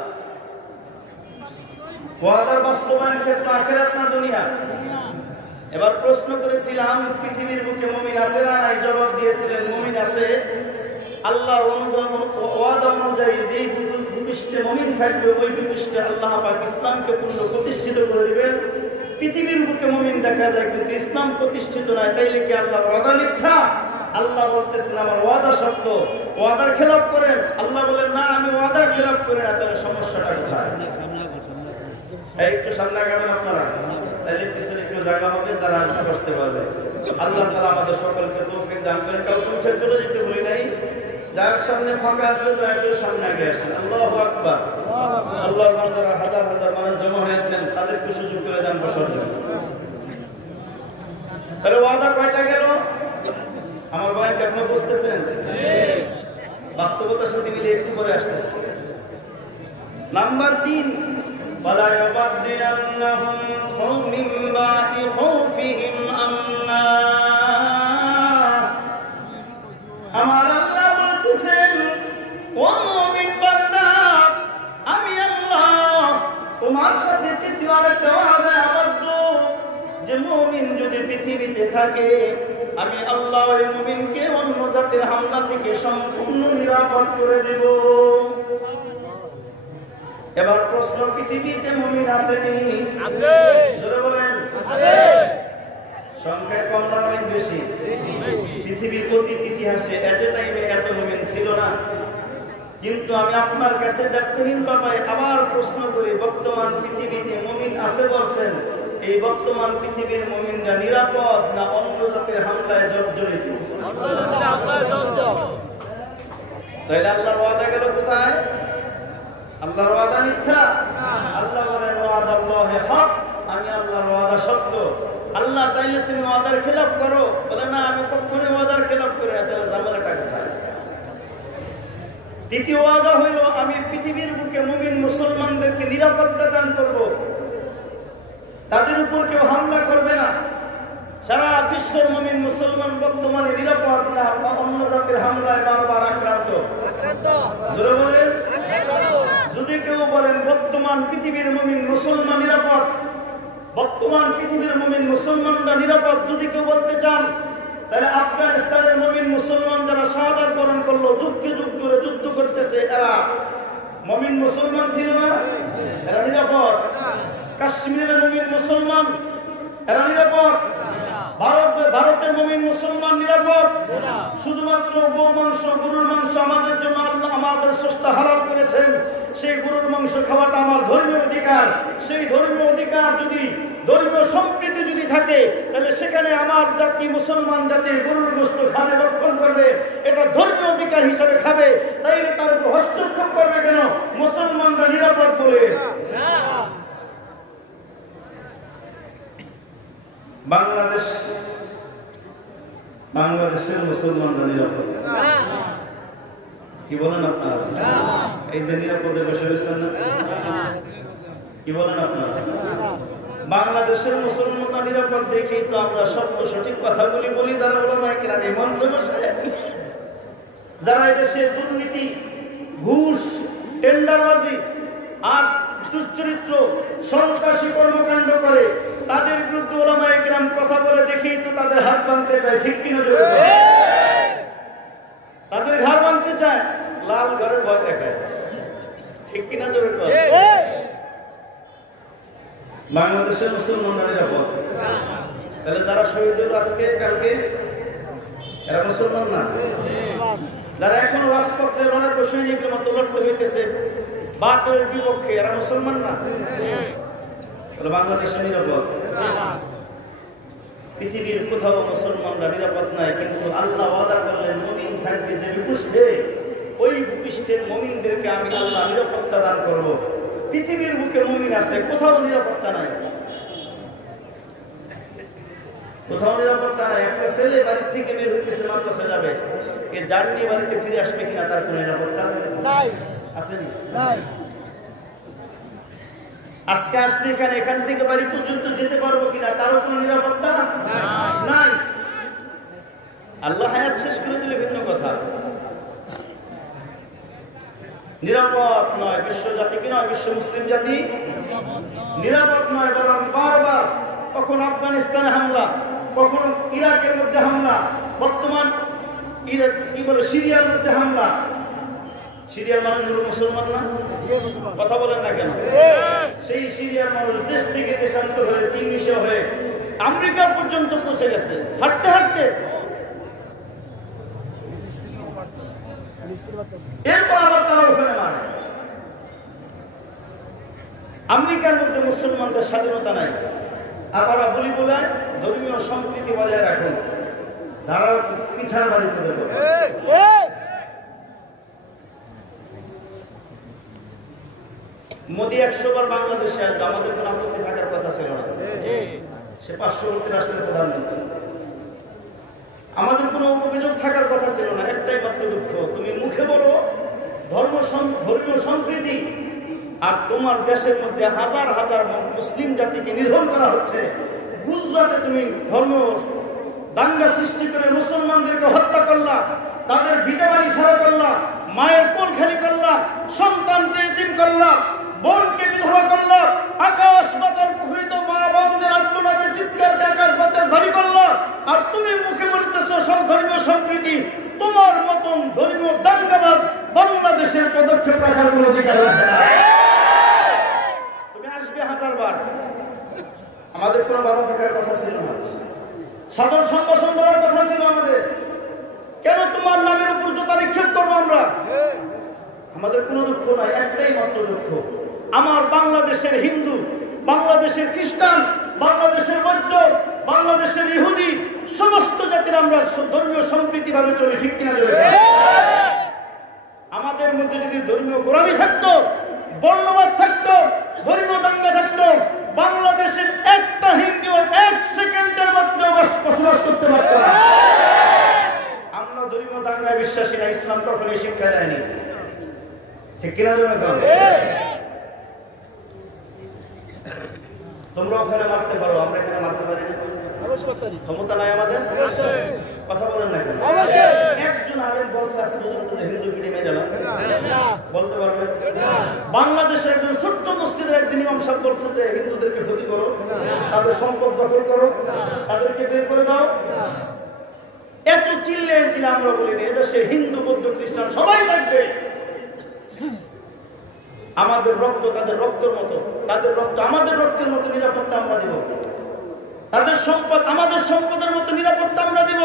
ওয়াদার বাস্তবায়ন ক্ষেত্র আখিরাত না দুনিয়া? এবার প্রশ্ন করেছিলাম পৃথিবীর বুকে মুমিন আছে না নাই? জবাব দিয়েছিলেন মুমিন আছে। আল্লাহর ওয়াদা অনুযায়ী যেই ভূপৃষ্ঠে মুমিন থাকবে, ওই ভূপৃষ্ঠে আল্লাহ পাক ইসলামকে পূর্ণ প্রতিষ্ঠিত করে দিবেন। পৃথিবীর বুকে মুমিন দেখা যায় কিন্তু ইসলাম প্রতিষ্ঠিত নয়, তাইলে কি আল্লাহর ওয়াদা মিথ্যা? আল্লাহ বলতেছেন আমার ওয়াদা সত্য, ওয়াদার খেলাপ করেন। আল্লাহ বলেন না, আমি ওয়াদার খেলাপ করি না। তাহলে সমস্যাটা কোথায়? একটু সামনে আগাবেন আপনারা, তাহলে পিছনে একটু জায়গা হবে, যারা আসবে বসতে পারবে। আল্লাহ তাআলা আমাদের সকলকে তৌফিক দান করেন। কাউকে উঠে চলে যেতে বলি নাই। যার সামনে ফাঁকা আছে দয়া করে সামনে আগে আসেন। আল্লাহু আকবার। আল্লাহর বান্দারা হাজার হাজার মানুষ জমা হয়েছেন, তাদেরকে সুযোগ করে দেন বসার জন্য। তাহলে ওয়াদা কয়টা গেল? আমার ভাই কি আপনি বুঝতেছেন? বাস্তবতার সাথে মিলে একটু পরে আসতেছে। নাম্বার 3, وَلَا يُبَدِّلَنَّهُمْ مِنْ بَعْدِ خَوْفِهِمْ أَمْنًا। আমার আল্লাহ বলতেছে একটা ওয়াদায় আবদ্ধ যে মুমিন যদি পৃথিবীতে থাকে আমি আল্লাহ ওই মুমিনকে অন্য জাতির হামলা থেকে সম্পূর্ণ নিরাপদ করে দেব। এবার প্রশ্ন, পৃথিবীতে মুমিন আসেনি? আছে। জোরে বলেন আছে। সংখ্যায় কম না অনেক বেশি? পৃথিবীর অতীত ইতিহাসে এট এ টাইমে এত মুমিন ছিল না। কিন্তু আমি আপনার কাছে দায়িত্বহীন ভাবে আবার প্রশ্ন করি, বর্তমান পৃথিবীতে মুমিন আছে বলছেন, এই বর্তমান পৃথিবীর মুমিনরা নিরাপদ না অন্য জাতের হামলায় জর্জরিত? তাহলে আল্লাহর ওয়াদা গেল কোথায়? আল্লাহর ওয়াদা মিথ্যা? আল্লাহ বলেন ওয়াদাল্লাহি হক, আমি আল্লাহর ওয়াদা সত্য। আল্লাহ তাইলে তুমি ওয়াদার খেলাফ করো? বলে না, আমি কখনোই ওয়াদার খেলাফ করি না। তাহলে ঝামেলাটা কোথায়? দ্বিতীয় ওয়াদা হইল আমি পৃথিবীর বুকে মুমিন মুসলমানদেরকে নিরাপত্তা দান করব, তাদের উপর কেউ হামলা করবে না। সারা বিশ্বের মুমিন মুসলমান বর্তমানে নিরাপদ না, অন্য জাতির হামলায় বারবার আক্রান্ত। জোরে বলেন। যদি কেউ বলেন বর্তমান পৃথিবীর মুমিন মুসলমান নিরাপদ, বর্তমান পৃথিবীর মুমিন মুসলমানরা নিরাপদ যদি কেউ বলতে চান, তাহলে আফগানিস্তানের মুমিন মুসলমান যারা শাহাদাত বরণ করলো, যুগকে যুগ ধরে যুদ্ধ করতেছে, এরা মুমিন মুসলমান ছিল না? এরা নিরাপদ। কাশ্মীরের মুমিন মুসলমান, এরা নিরাপদ। ভারতের মুমিন মুসলমান নিরাপদ। শুধুমাত্র গোমাংস, গরুর মাংস আমাদের জন্য আল্লাহ আমাদের স্রষ্টা হালাল করেছেন। সেই গরুর মাংস খাওয়াটা আমার ধর্মীয় অধিকার। সেই ধর্মীয় অধিকার যদি, ধর্মীয় সম্প্রীতি যদি থাকে, তাহলে সেখানে আমার জাতি মুসলমান জাতি গরুর গোশত খাবে, রক্ষণ করবে, এটা ধর্মীয় অধিকার হিসাবে খাবে। তাইলে তার উপর হস্তক্ষেপ করবে কেন? মুসলমানরা নিরাপদ বলে। বাংলাদেশের মুসলমানরা নিরাপদ? কি বলেন আপনারা? এই যে নিরাপদে বসে রয়েছেন না, কি বলেন আপনারা? বাংলাদেশের মুসলমানরা নিরাপদ দেখেই তো আমরা সত্য সঠিক কথাগুলি বলি। যারা ওলামায়ে কেরাম এই মঞ্চে বসে, যারা এদেশে দুর্নীতি, ঘুষ, টেন্ডারবাজি আর দুশ্চরিত্র, সন্ত্রাসী কর্মকাণ্ড করে, তাদের বিরুদ্ধে ওলামায়ে কেরাম কথা বলে দেখি তো তাদের হাত ভাঙতে চায়। ঠিক কিনা? তাদের ঘর ভাঙতে চায়, লাল ঘরের ভয় দেখায়। ঠিক কিনা? জোরে কর। বাংলাদেশের মুসলমানরা নিরাপদ? তাহলে যারা শহীদ হল আজকে কালকে, এরা মুসলমান না? যারা এখনো রাজপথে লড়াকু সৈনিকের মতো লড়তে হইতেছে বাতিলের বিপক্ষে, এরা মুসলমান না? বাংলাদেশে নিরাপদ? পৃথিবীর কোথাও মুসলমানরা নিরাপদ নাই। কিন্তু আল্লাহ ওয়াদা করলেন মুমিন থাকবে যে ভূপৃষ্ঠে, ওই ভূপৃষ্ঠের মুমিনদেরকে আমি আল্লাহ নিরাপত্তা দান করব। পৃথিবীর বুকে মুমিন আছে, কোথাও নিরাপত্তা নাই। কোথাও নিরাপত্তা নাই। একটা ছেলে বাড়ি থেকে বের হইতেছে, মাদ্রাসা যাবে, এ জার্নি বাড়িতে ফিরে আসবে কিনা তার কোনো নিরাপত্তা নাই। আসেনি? নাই। আজকে আসছে এখানে, এখান থেকে বাড়ি পর্যন্ত যেতে পারবো কিনা তারও কোনো নিরাপত্তা নাই। আল্লাহ হায়াত শেষ করে দিলে ভিন্ন কথা। নিরাপদ নয় বিশ্ব জাতি, কি নয় বিশ্ব মুসলিম জাতি নিরাপদ নয়, বরং বারবার কখনো আফগানিস্তানে হামলা, কখনো ইরাকের মধ্যে হামলা, বর্তমান কি বলে সিরিয়ার মধ্যে হামলা। সিরিয়ার মানুষগুলো মুসলমান না? কথা বলেন না কেন? সেই সিরিয়ার মানুষ দেশ থেকে দেশান্তর হয়ে, তিনশো হয়ে আমেরিকা পর্যন্ত পৌঁছে গেছে হাঁটতে হাঁটতে। এরপর আবার তারা ওখানে মারে। আমেরিকার মধ্যে মুসলমানদের স্বাধীনতা নাই, আবার বলি বলে ধর্মীয় সম্প্রীতি বজায় রাখুন। যারা পিছার বাড়ি করে মোদী 100 বার বাংলাদেশে আসবে, আমাদের কোন আপত্তি থাকার কথা ছিল না। সে 500 রাষ্ট্রের প্রধানমন্ত্রী, আমাদের কোনো অভিযোগ থাকার কথা ছিল না। একটাই মাত্র দুঃখ, তুমি মুখে বলো ধর্মীয় সম্প্রীতি, আর তোমার দেশের মধ্যে হাজার হাজার মুসলিম জাতিকে নিধন করা হচ্ছে। গুজরাটে তুমি ধর্মীয় দাঙ্গা সৃষ্টি করে মুসলমানদেরকে হত্যা করলা, তাদের ভিটে বাড়ি ছাড়া করলা, মায়ের কোল খালি করলা, সন্তানকে এতিম করলা, বোনকে বিধবা করলা, আকাশ আকাশ বাতাস পুকুরিত মা বোনদের আত্মনাথে চিৎকারকে আকাশ বাতাস ভারী করলো, আর তুমি মুখে বলতেছো ধর্মীয় সম্প্রীতি। তোমার মতন ধর্মীয় দাঙ্গাবাজ বাংলাদেশের পদক্ষেপ রাখার কোনো অধিকার রাখে না। তুমি আসবে 1000 বার, আমাদের কোনো বাধা থাকার কথা ছিল না, সাধারণ সম্ভাষণ দেওয়ার কথা ছিল আমাদের। কেন তোমার নামের উপর জোতা নিক্ষেপ করবো আমরা? আমাদের কোনো দুঃখ নাই, একটাই মাত্র দুঃখ, আমার বাংলাদেশের হিন্দু, বাংলাদেশের খ্রিস্টান, বাংলাদেশের বৌদ্ধ, বাংলাদেশের ইহুদি সমস্ত জাতির আমরা ধর্মীয় সম্প্রীতি ভাবে চলি, ঠিক কিনা? আমাদের মধ্যে যদি ধর্মীয় গোড়ামি থাকতো, বর্ণবাদ থাকতো, ধর্মীয় দাঙ্গা থাকতো, বাংলাদেশের একটা হিন্দু 1 সেকেন্ডের মধ্যে বসবাস করতে পারত না। আমরা ধর্মীয় দাঙ্গায় বিশ্বাসী না, ইসলাম কখনোই শিক্ষা দেয়নি, ঠিক কিনা? তোমরা ওখানে মারতে পারো, আমরা এখানে মারতে পারি না, ক্ষমতা নাই আমাদের, কথা বলেন না। একজন আলেম বলছে আজকে পর্যন্ত যে হিন্দু পিড়ি মেরে না, বলতে পারবে? বাংলাদেশের একজন ছোট্ট মসজিদের একজন ইমাম সাহেব বলছে যে হিন্দুদেরকে ক্ষতি করো, তাদের সম্পদ দখল করো, তাদেরকে বের করে দাও। এত চিল্লেন চিল্লে আমরা বলিনি, এদেশে হিন্দু বৌদ্ধ খ্রিস্টান সবাই থাকবে, আমাদের রক্ত তাদের রক্তের মতো, তাদের রক্ত আমাদের রক্তের মতো নিরাপত্তা আমরা দিব, তাদের সম্পদ আমাদের সম্পদের মতো নিরাপত্তা আমরা দিব।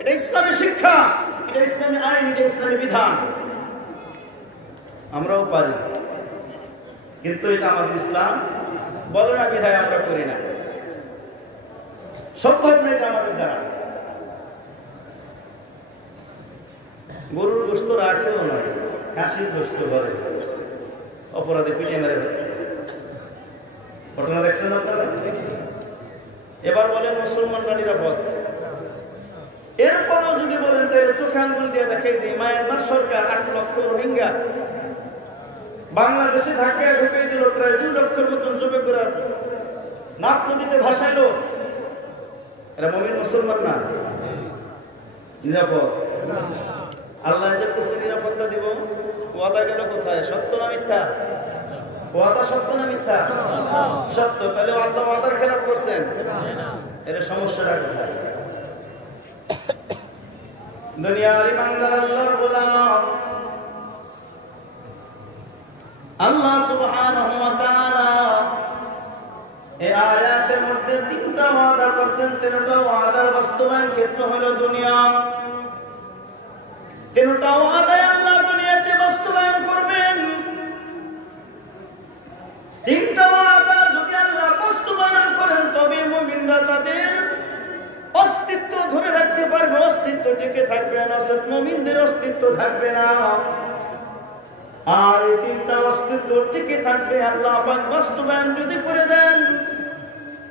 এটা ইসলামী শিক্ষা, এটা ইসলামী আইন, এটা ইসলামী বিধান। আমরাও পারি, কিন্তু এটা আমাদের ইসলাম বলে না বিধায় আমরা করি না। সম্ভব না এটা আমাদের দ্বারা। গরুর গোশত রাখেও নয়, খাসির গোশত করে অপরাধে পিঠে মেরে দেয়। ঘটনা দেখছেন আপনারা? এবার বলেন মুসলমানরা নিরাপদ, এরপরও যদি বলেন তাহলে চোখে আঙ্গুল দিয়ে দেখাই দিই। মায়ানমার সরকার 8 লক্ষ রোহিঙ্গা বাংলাদেশে ঢাকায় ঢুকিয়ে দিল, প্রায় 2 লক্ষের মতন জবে করে নাক নদীতে ভাসাইলো। এরা মুমিন মুসলমান না? নিরাপদ? আল্লাহ যে কিছু নিরাপত্তা দিব, ওয়াদা গেল কোথায়? সত্য না মিথ্যা? ওয়াদা সত্য না মিথ্যা? সত্য। তাহলে আল্লাহ ওয়াদার খেলাপ করছেন, এর সমস্যাটা কোথায়? দুনিয়ার ইমানদার আল্লাহর গোলাম, আল্লাহ সুবহানাহু ওয়া তাআলা এই আয়াতের মধ্যে 3টা ওয়াদা করছেন। 3টা ওয়াদার বাস্তবায়ন ক্ষেত্র হলো দুনিয়া। 3টা ওয়াদা আল্লাহ দুনিয়াতে বাস্তবায়ন করবেন। 3টা ওয়াদা যদি আল্লাহ বাস্তবায়ন করেন তবে মুমিনরা তাদের অস্তিত্ব ধরে রাখতে পারবে, অস্তিত্ব টিকে থাকবে না, মুমিনদের অস্তিত্ব থাকবে না। আর এই 3টা অস্তিত্ব টিকে থাকবে আল্লাহ পাক বাস্তবায়ন যদি করে দেন,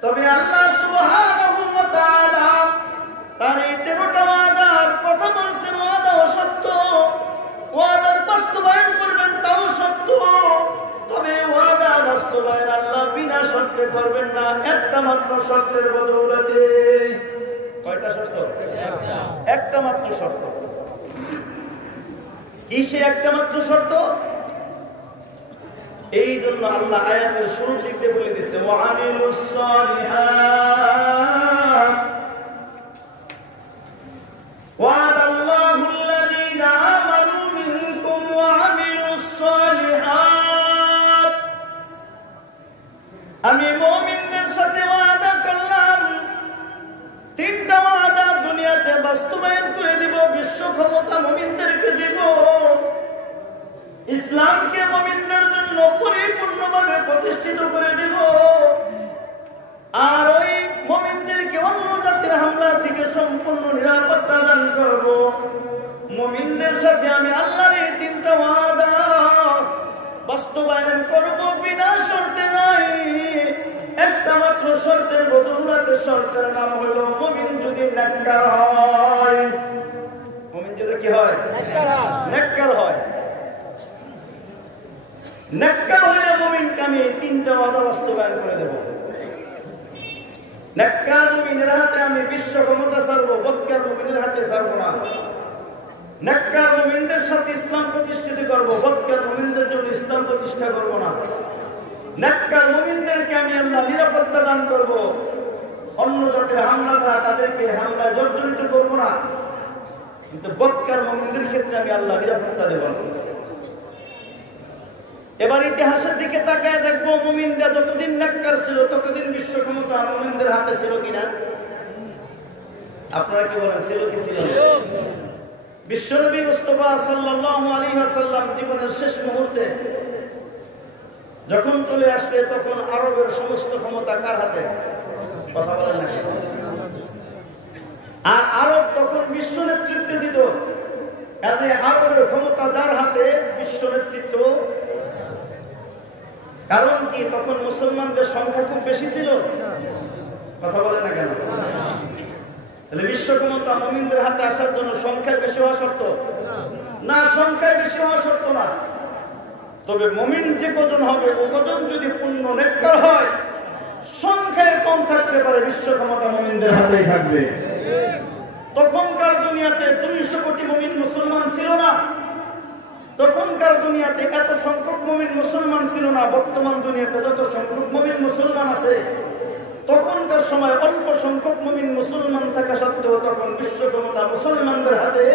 তবে আল্লাহ সুবহানাহু ওয়া তাআলা তার এই 13টা ওয়াদার কথা বলছেন, ওয়াদাও সত্য, ওয়াদার বাস্তবায়ন করবেন তাও সত্য। তবে ওয়াদা বাস্তবায়ন আল্লাহ বিনা শর্তে করবেন না, একটা মাত্র শর্তের বদৌলতে। কয়টা শর্ত? একটা মাত্র শর্ত। কি সে একটা মাত্র শর্ত? এই জন্য আল্লাহ আয়াতের শুরু থেকে বলে দিচ্ছে, ওয়াআমিলুস সালিহাত ওয়াদাল্লাহুল্লাযীনা আমানু মিনকুম ওয়াআমিলুস সালিহাত। আমি মুমিনদের সাথে ওয়াদা করলাম, 3টা ওয়াদা দুনিয়াতে বাস্তবায়ন করে দিব, বিশ্ব ক্ষমতা মুমিনদেরকে দিব, ইসলামকে মুমিনদের জন্য পরিপূর্ণভাবে প্রতিষ্ঠিত করে দিব, আর ওই মুমিনদেরকে অন্য জাতির হামলা থেকে সম্পূর্ণ নিরাপত্তা দান করব। মুমিনদের সাথে আমি আল্লাহর এই 3টা ওয়াদা বাস্তবায়ন করব, বিনা শর্তে নয়, একটা মাত্র শর্তের বদৌলতে। শর্তের নাম হলো মুমিন যদি নেককার হয়। মুমিন যদি কি হয়? নেককার হয়। নেককার হলে মুমিনকে আমি 3টা ওয়াদা বাস্তবায়ন করে দেব। নেককার মুমিনের হাতে আমি বিশ্ব ক্ষমতা ছাড়বো, বদকার মুমিনের হাতে ছাড়বো না। নেককার মুমিনদের সাথে ইসলাম প্রতিষ্ঠিত করব, বদকার মুমিনদের জন্য ইসলাম প্রতিষ্ঠা করব না। নেককার মুমিনদেরকে আমি আল্লাহ নিরাপত্তা দান করব, অন্য জাতের হামলা দ্বারা তাদেরকে হামলায় জর্জরিত করব না, কিন্তু বদকার মুমিনদের ক্ষেত্রে আমি আল্লাহ নিরাপত্তা দেব। এবার ইতিহাসের দিকে তাকায় দেখবো মুমিনরা যতদিন নেককার ছিল ততদিন বিশ্ব ক্ষমতা মুমিনদের হাতে ছিল কিনা? আপনারা কি বলেন, ছিল কি ছিল? বিশ্বনবী মুস্তাফা সাল্লাল্লাহু আলাইহি ওয়াসাল্লাম জীবনের শেষ মুহূর্তে যখন চলে আসছে তখন আরবের সমস্ত ক্ষমতা কার হাতে? কথা বলেন না। আর আরব তখন বিশ্ব নেতৃত্ব দিত। কাজে আরবের ক্ষমতা যার হাতে, বিশ্ব নেতৃত্ব। কারণ কি? তখন মুসলমানদের সংখ্যা খুব বেশি ছিল। কথা বলে না কেন? তাহলে বিশ্ব ক্ষমতা মুমিনদের হাতে আসার জন্য সংখ্যায় বেশি হওয়া শর্ত না, সংখ্যায় বেশি হওয়া শর্ত না। তবে মুমিন যে কজন হবে ও কজন যদি পূর্ণ নেককার হয়, সংখ্যায় কম থাকতে পারে, বিশ্ব ক্ষমতা মুমিনদের হাতেই থাকবে। তখনকার দুনিয়াতে 200 কোটি মুমিন মুসলমান ছিল না। তখনকার দুনিয়াতে এত সংখ্যক মুমিন মুসলমান ছিল না। বর্তমান দুনিয়াতে যত সংখ্যক মুমিন মুসলমান আছে, তখনকার সময় অল্প সংখ্যক মুমিন মুসলমান থাকা সত্ত্বেও তখন বিশ্ব ক্ষমতা মুসলমানদের হাতে।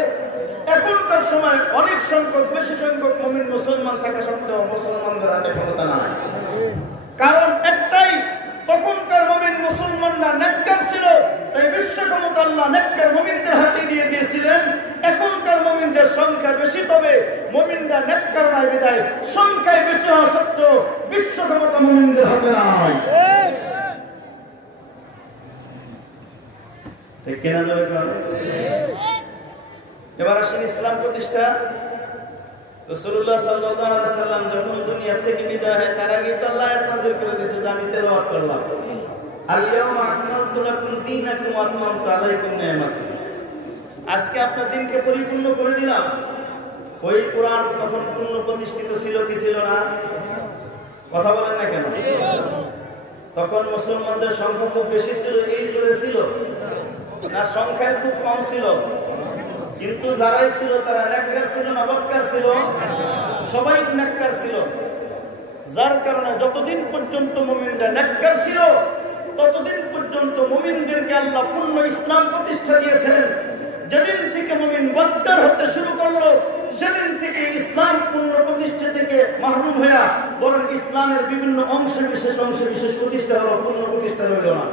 এখনকার সময় অনেক সংখ্যক, বেশি সংখ্যক মুমিন মুসলমান থাকা সত্ত্বেও মুসলমানদের হাতে ক্ষমতা নাই। কারণ একটাই, তখনকার মুমিন মুসলমানরা নেককার ছিল, তাই বিশ্ব ক্ষমতা আল্লাহ নেককার মুমিনদের হাতে দিয়ে দিয়েছিলেন। এখনকার মুমিনদের সংখ্যা বেশি, তবে মুমিনরা নেককার নাই বিদায় সংখ্যায় বেশি হওয়া সত্ত্বেও বিশ্ব ক্ষমতা মুমিনদের হাতে নাই। ঠিক কিনা? এবার আসেন ইসলাম প্রতিষ্ঠা। রাসূলুল্লাহ সাল্লাল্লাহু আলাইহি সাল্লাম যখন দুনিয়া থেকে বিদায় হয় তার আগে তো আল্লাহ আয়াত নাযিল করে দিয়েছে, যে আমি তেলাওয়াত করলাম, আল-ইয়াওমা আকমালতু লাকুম দীনাকুম ওয়া আতমামতু আলাইকুম নি'মাতি। আজকে আপনার দিনকে পরিপূর্ণ করে দিলাম। ওই কোরআন তখন পূর্ণ প্রতিষ্ঠিত ছিল কি ছিল না? কথা বলেন না কেন? তখন মুসলমানদের সংখ্যা খুব বেশি ছিল, এই জোরে ছিল না, সংখ্যায় খুব কম ছিল। কিন্তু যারাই ছিল তারা নেককার ছিল না বদকার ছিল? সবাই নেককার ছিল। যার কারণে যতদিন পর্যন্ত মুমিনরা নেককার ছিল ততদিন পর্যন্ত মুমিনদেরকে আল্লাহ পূর্ণ ইসলাম প্রতিষ্ঠা দিয়েছেন। যেদিন থেকে মুমিন বদকার হতে শুরু করলো, সেদিন থেকে ইসলাম পূর্ণ প্রতিষ্ঠা থেকে মাহরুম হইয়া বরং ইসলামের বিভিন্ন অংশে বিশেষ প্রতিষ্ঠা হলো, পূর্ণ প্রতিষ্ঠা হইল না।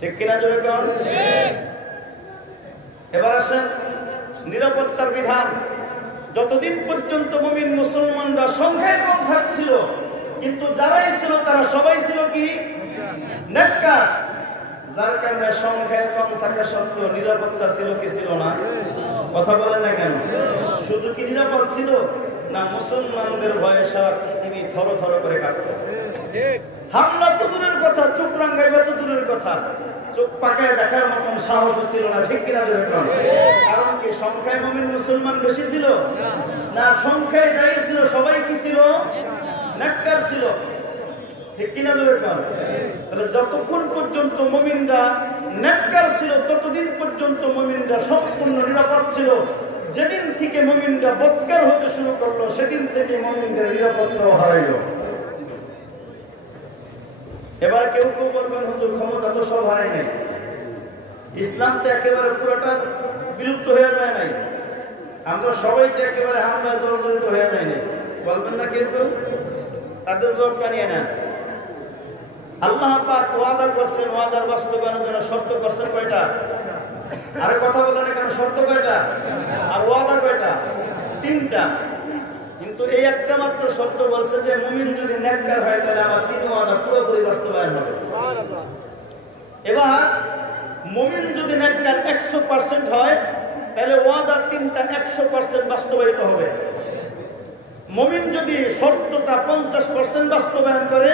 ঠিক কিনা? জোরে কোন? এবার আসেন নিরাপত্তার বিধান। যতদিন পর্যন্ত মুমিন মুসলমানরা সংখ্যায় কম থাকছিল, কিন্তু যারাই ছিল তারা সবাই ছিল কি? নেককার। যার কারণে সংখ্যায় কম থাকা সত্ত্বেও নিরাপত্তা ছিল কি ছিল না? কথা বলেন না কেন? শুধু কি নিরাপদ ছিল না, মুসলমানদের ভয়ে সারা পৃথিবী থর থর করে কাঁপত। হামলা তো দূরের কথা, চোখ রাঙ্গাইবা তো দূরের কথা, চোখ পাকায় দেখার মতন সাহস ছিল না। ঠিক কিনা? কারণ কি? সংখ্যায় মুমিন মুসলমান বেশি ছিল না, সংখ্যায় যাই ছিল সবাই কি ছিল? নেককার ছিল। ঠিক কিনা? তাহলে যতক্ষণ পর্যন্ত মুমিনরা নেককার ছিল ততদিন পর্যন্ত মুমিনরা সম্পূর্ণ নিরাপদ ছিল। যেদিন থেকে মুমিনরা বদকার হতে শুরু করলো, সেদিন থেকে মুমিনদের নিরাপত্তা হারাইল। এবার কেউ কেউ বলবেন, হুজুর ক্ষমতা তো সব হারাই নাই, ইসলাম তো একেবারে পুরোটা বিলুপ্ত হয়ে যায় নাই, আমরা সবাই তো একেবারে হামলায় জর্জরিত হয়ে যায় নাই, বলবেন না কেউ কেউ? তাদের জবাব কানিয়ে নেন। আল্লাহ পাক ওয়াদা করছেন, ওয়াদার বাস্তবায়নের জন্য শর্ত করছেন কয়টা? আরে কথা বলে না কেন? শর্ত কয়টা আর ওয়াদা কয়টা? 3টা। কিন্তু এই একটা মাত্র শর্ত বলছে যে মুমিন যদি নেককার হয় তাহলে আমার 3 ওয়াদা পুরোপুরি বাস্তবায়ন হবে। সুবহানাল্লাহ। এবার মুমিন যদি নেককার 100% হয় তাহলে ওয়াদা 3টা 100% বাস্তবায়িত হবে। মুমিন যদি শর্তটা 50% বাস্তবায়ন করে,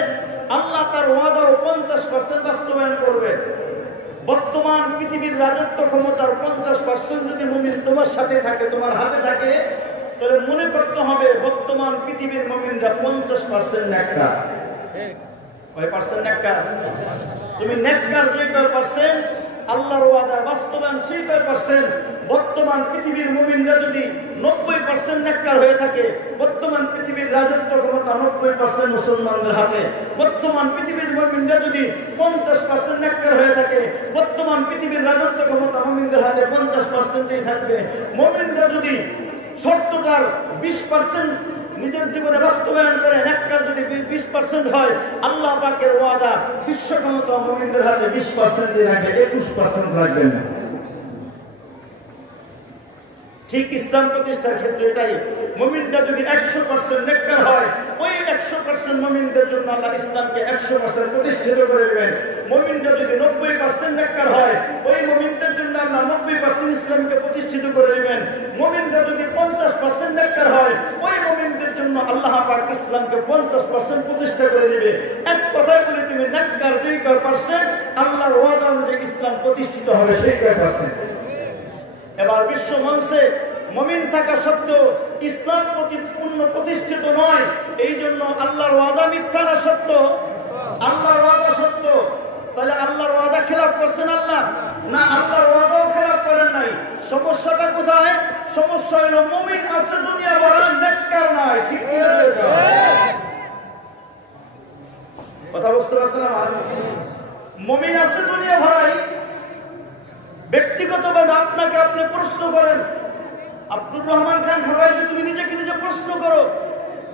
আল্লাহ তার ওয়াদাও 50% বাস্তবায়ন করবে। বর্তমান পৃথিবীর রাজত্ব ক্ষমতার 50% যদি মুমিন তোমার সাথে থাকে, তোমার হাতে থাকে, তাহলে মনে করতে হবে বর্তমান পৃথিবীর মুমিনরা 50% নেককার। কয় পার্সেন্ট নেককার? তুমি নেককার যে কয় পার্সেন্ট, আল্লাহর ওয়াদার বাস্তবায়ন সেই কয় পার্সেন্ট। বর্তমান পৃথিবীর মুমিনরা যদি 90% নেককার হয়ে থাকে, বর্তমান পৃথিবীর রাজত্ব ক্ষমতা ক্ষমতা 90% মুসলমানদের হাতে। বর্তমান পৃথিবীর মুমিনরা যদি 50% নেককার হয়ে থাকে, বর্তমান পৃথিবীর রাজত্ব ক্ষমতা মুমিনদের হাতে 50%ই থাকবে। মুমিনরা যদি শর্তটার 20% নিজের জীবনে বাস্তবায়ন করে, নেককার যদি 20% হয়, আল্লাহ পাকের ওয়াদা বিশ্ব ক্ষমতা মুমিনদের হাতে 20%ই রাখবে, 21% রাখবেন না। ঠিক ইসলাম প্রতিষ্ঠার ক্ষেত্রে এটাই। মুমিনরা যদি 100% নেককার হয়, ওই 100% মুমিনদের জন্য আল্লাহ ইসলামকে 100% প্রতিষ্ঠিত করে দেবেন। মুমিনরা যদি 90% নেককার হয়, ওই মুমিনদের জন্য আল্লাহ 90% ইসলামকে প্রতিষ্ঠিত করে দেবেন। মুমিনরা যদি 50% নেককার হয়, ওই মুমিনদের জন্য আল্লাহ পাক ইসলামকে 50% প্রতিষ্ঠা করে দেবে। এক কথায় বলি, তুমি নেককার যেই কয়%, আল্লাহর ওয়াদা অনুযায়ী ইসলাম প্রতিষ্ঠিত হবে সেই কয়%। এবার বিশ্ব মঞ্চে মুমিন থাকা সত্ত্বেও ইসলাম পূর্ণ প্রতিষ্ঠিত নয়, এই জন্য আল্লাহর ওয়াদা মিথ্যা না সত্য? আল্লাহর ওয়াদা সত্য। তাহলে আল্লাহর ওয়াদা খেলাপ করছেন আল্লাহ? না, আল্লাহর ওয়াদাও খেলাপ করেন নাই। সমস্যাটা কোথায়? সমস্যা হলো মুমিন আছে দুনিয়া ভরা, নেককার নাই। ঠিক কি না? কথা বুঝতে পারছেন আমার? মুমিন আছে দুনিয়া ভরাই। ব্যক্তিগতভাবে আপনাকে আপনি প্রশ্ন করেন, আব্দুর রহমান খান খারাইজি, তুমি নিজেকে নিজে প্রশ্ন করো,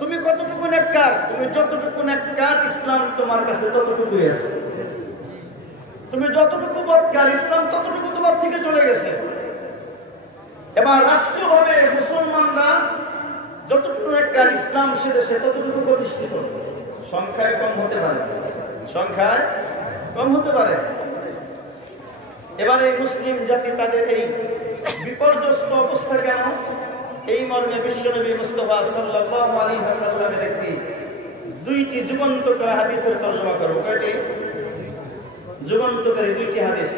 তুমি কতটুকু নেককার? তুমি যতটুকু নেককার, ইসলাম তোমার কাছে ততটুকুই আছে। তুমি যতটুকু বদকার, ইসলাম ততটুকু তোমার থেকে চলে গেছে। এবার রাষ্ট্রীয়ভাবে মুসলমানরা যতটুকু নেককার, ইসলাম সে দেশে ততটুকু প্রতিষ্ঠিত। সংখ্যায় কম হতে পারে, সংখ্যায় কম হতে পারে। এবারে মুসলিম জাতি তাদের এই বিপর্যস্ত অবস্থা কেন? এই মর্মে বিশ্বনবী মুস্তাফা সাল্লাল্লাহু আলাইহি ওয়াসাল্লামের দুইটি যুগান্তকারী হাদিসের তরজমা করব। কয়টি যুগান্তকারী? দুইটি হাদিস।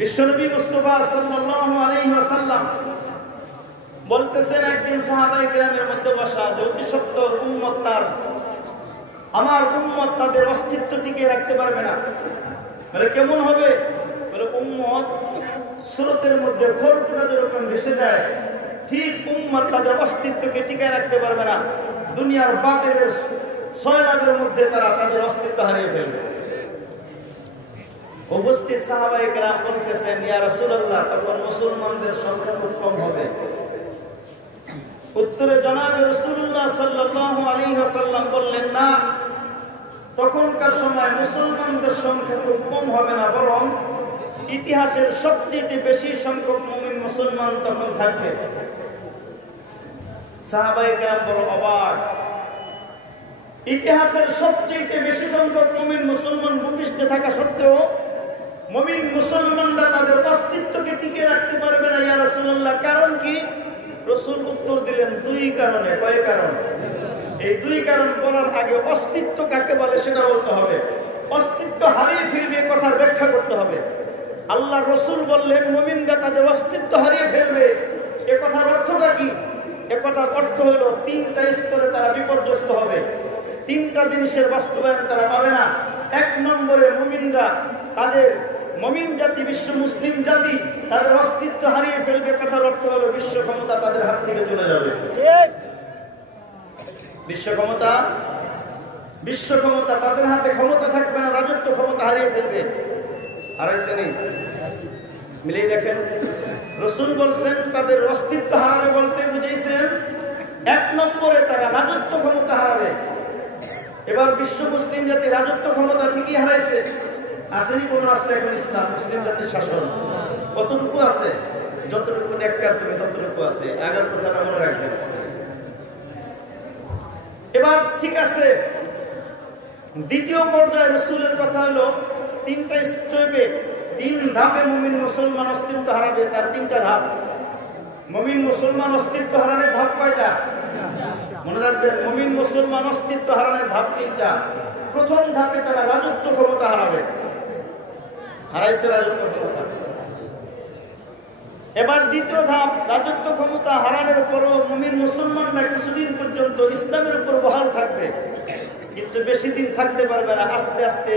বিশ্বনবী মুস্তাফা সাল্লাল্লাহু আলাইহি ওয়াসাল্লাম বলতেছেন, একদিন সাহাবায়ে কেরামের মধ্যে বসা, যে অতি সত্তর উম্মত আমার উম্মত তাদের অস্তিত্ব টিকিয়ে রাখতে পারবে না। বলে কেমন হবে? বলে উম্মত স্রোতের মধ্যে খড়কুটা যেরকম ভেসে যায়, ঠিক উম্মত তাদের অস্তিত্বকে টিকায় রাখতে পারবে না। দুনিয়ার বাতিলের সয়লাবের মধ্যে তারা তাদের অস্তিত্ব হারিয়ে ফেলবে। উপস্থিত সাহাবায়ে কেরাম বলতেছেন, ইয়া রাসূলুল্লাহ, তখন মুসলমানদের সংখ্যা খুব কম হবে। উত্তরে জনাবে রাসূলুল্লাহ সাল্লাল্লাহু আলাইহি ওয়াসাল্লাম বললেন, না, তখনকার সময় মুসলমানদের সংখ্যা খুব কম হবে না, বরং ইতিহাসের সবচেয়ে বেশি সংখ্যক মুমিন মুসলমান তখন থাকবে। সাহাবায়ে কেরাম বড় অবাক। ইতিহাসের সবচেয়ে বেশি সংখ্যক মুমিন মুসলমান ভূমিষ্ঠে থাকা সত্ত্বেও মুমিন মুসলমানরা তাদের অস্তিত্বকে টিকিয়ে রাখতে পারবে না, ইয়া রাসূলুল্লাহ, কারণ কি? রাসূল উত্তর দিলেন, দুই কারণে। কয় কারণ? এই দুই কারণ বলার আগে অস্তিত্ব কাকে বলে সেটা বলতে হবে। অস্তিত্ব হারিয়ে ফেলবে কথার ব্যাখ্যা করতে হবে। আল্লাহ রাসূল বললেন মুমিনরা তাদের অস্তিত্ব হারিয়ে ফেলবে, এ কথার অর্থটা কি? এ কথার অর্থ হলো তিনটা স্তরে তারা বিপর্যস্ত হবে, তিনটা জিনিসের বাস্তবায়ন তারা পাবে না। এক নম্বরে মুমিনরা তাদের মুমিন জাতি, বিশ্ব মুসলিম জাতি তাদের অস্তিত্ব হারিয়ে ফেলবে। কথার অর্থ হলো বিশ্ব ক্ষমতা তাদের হাত থেকে চলে যাবে। বিশ্ব ক্ষমতা তাদের হাতে ক্ষমতা থাকবে না, রাজত্ব ক্ষমতা হারিয়ে ফেলবে। হারাইছেনি? মিলিয়ে দেখেন, রাসূল বলছেন তাদের অস্তিত্ব হারাবে বলতে বুঝাইছেন এক নম্বরে তারা রাজত্ব ক্ষমতা হারাবে। এবার বিশ্ব মুসলিম জাতি রাজত্ব ক্ষমতা ঠিকই হারাইছে। আসেনি কোন রাষ্ট্রে এখন ইসলাম মুসলিম জাতির শাসন? কতটুকু আছে? যতটুকু নেককার তুমি ততটুকু আছে। আগের কথাটা মনে রাখবেন। এবার ঠিক আছে, দ্বিতীয় পর্যায়ে রাসূলের কথা হলো তিনটা স্টেপে, তিন ধাপে মুমিন মুসলমান অস্তিত্ব হারাবে। তার তিনটা ধাপ। মুমিন মুসলমান অস্তিত্ব হারানোর ধাপ কয়টা? মনে রাখবেন, মুমিন মুসলমান অস্তিত্ব হারানোর ধাপ তিনটা। প্রথম ধাপে তারা রাজত্ব ক্ষমতা হারাবে, হারাইছে রাজত্ব ক্ষমতা। এবার দ্বিতীয় ধাপ, রাজত্ব ক্ষমতা হারানোর পরও মুমিন মুসলমানরা কিছুদিন পর্যন্ত ইসলামের উপর বহাল থাকবে, কিন্তু বেশি দিন থাকতে পারবে না। আস্তে আস্তে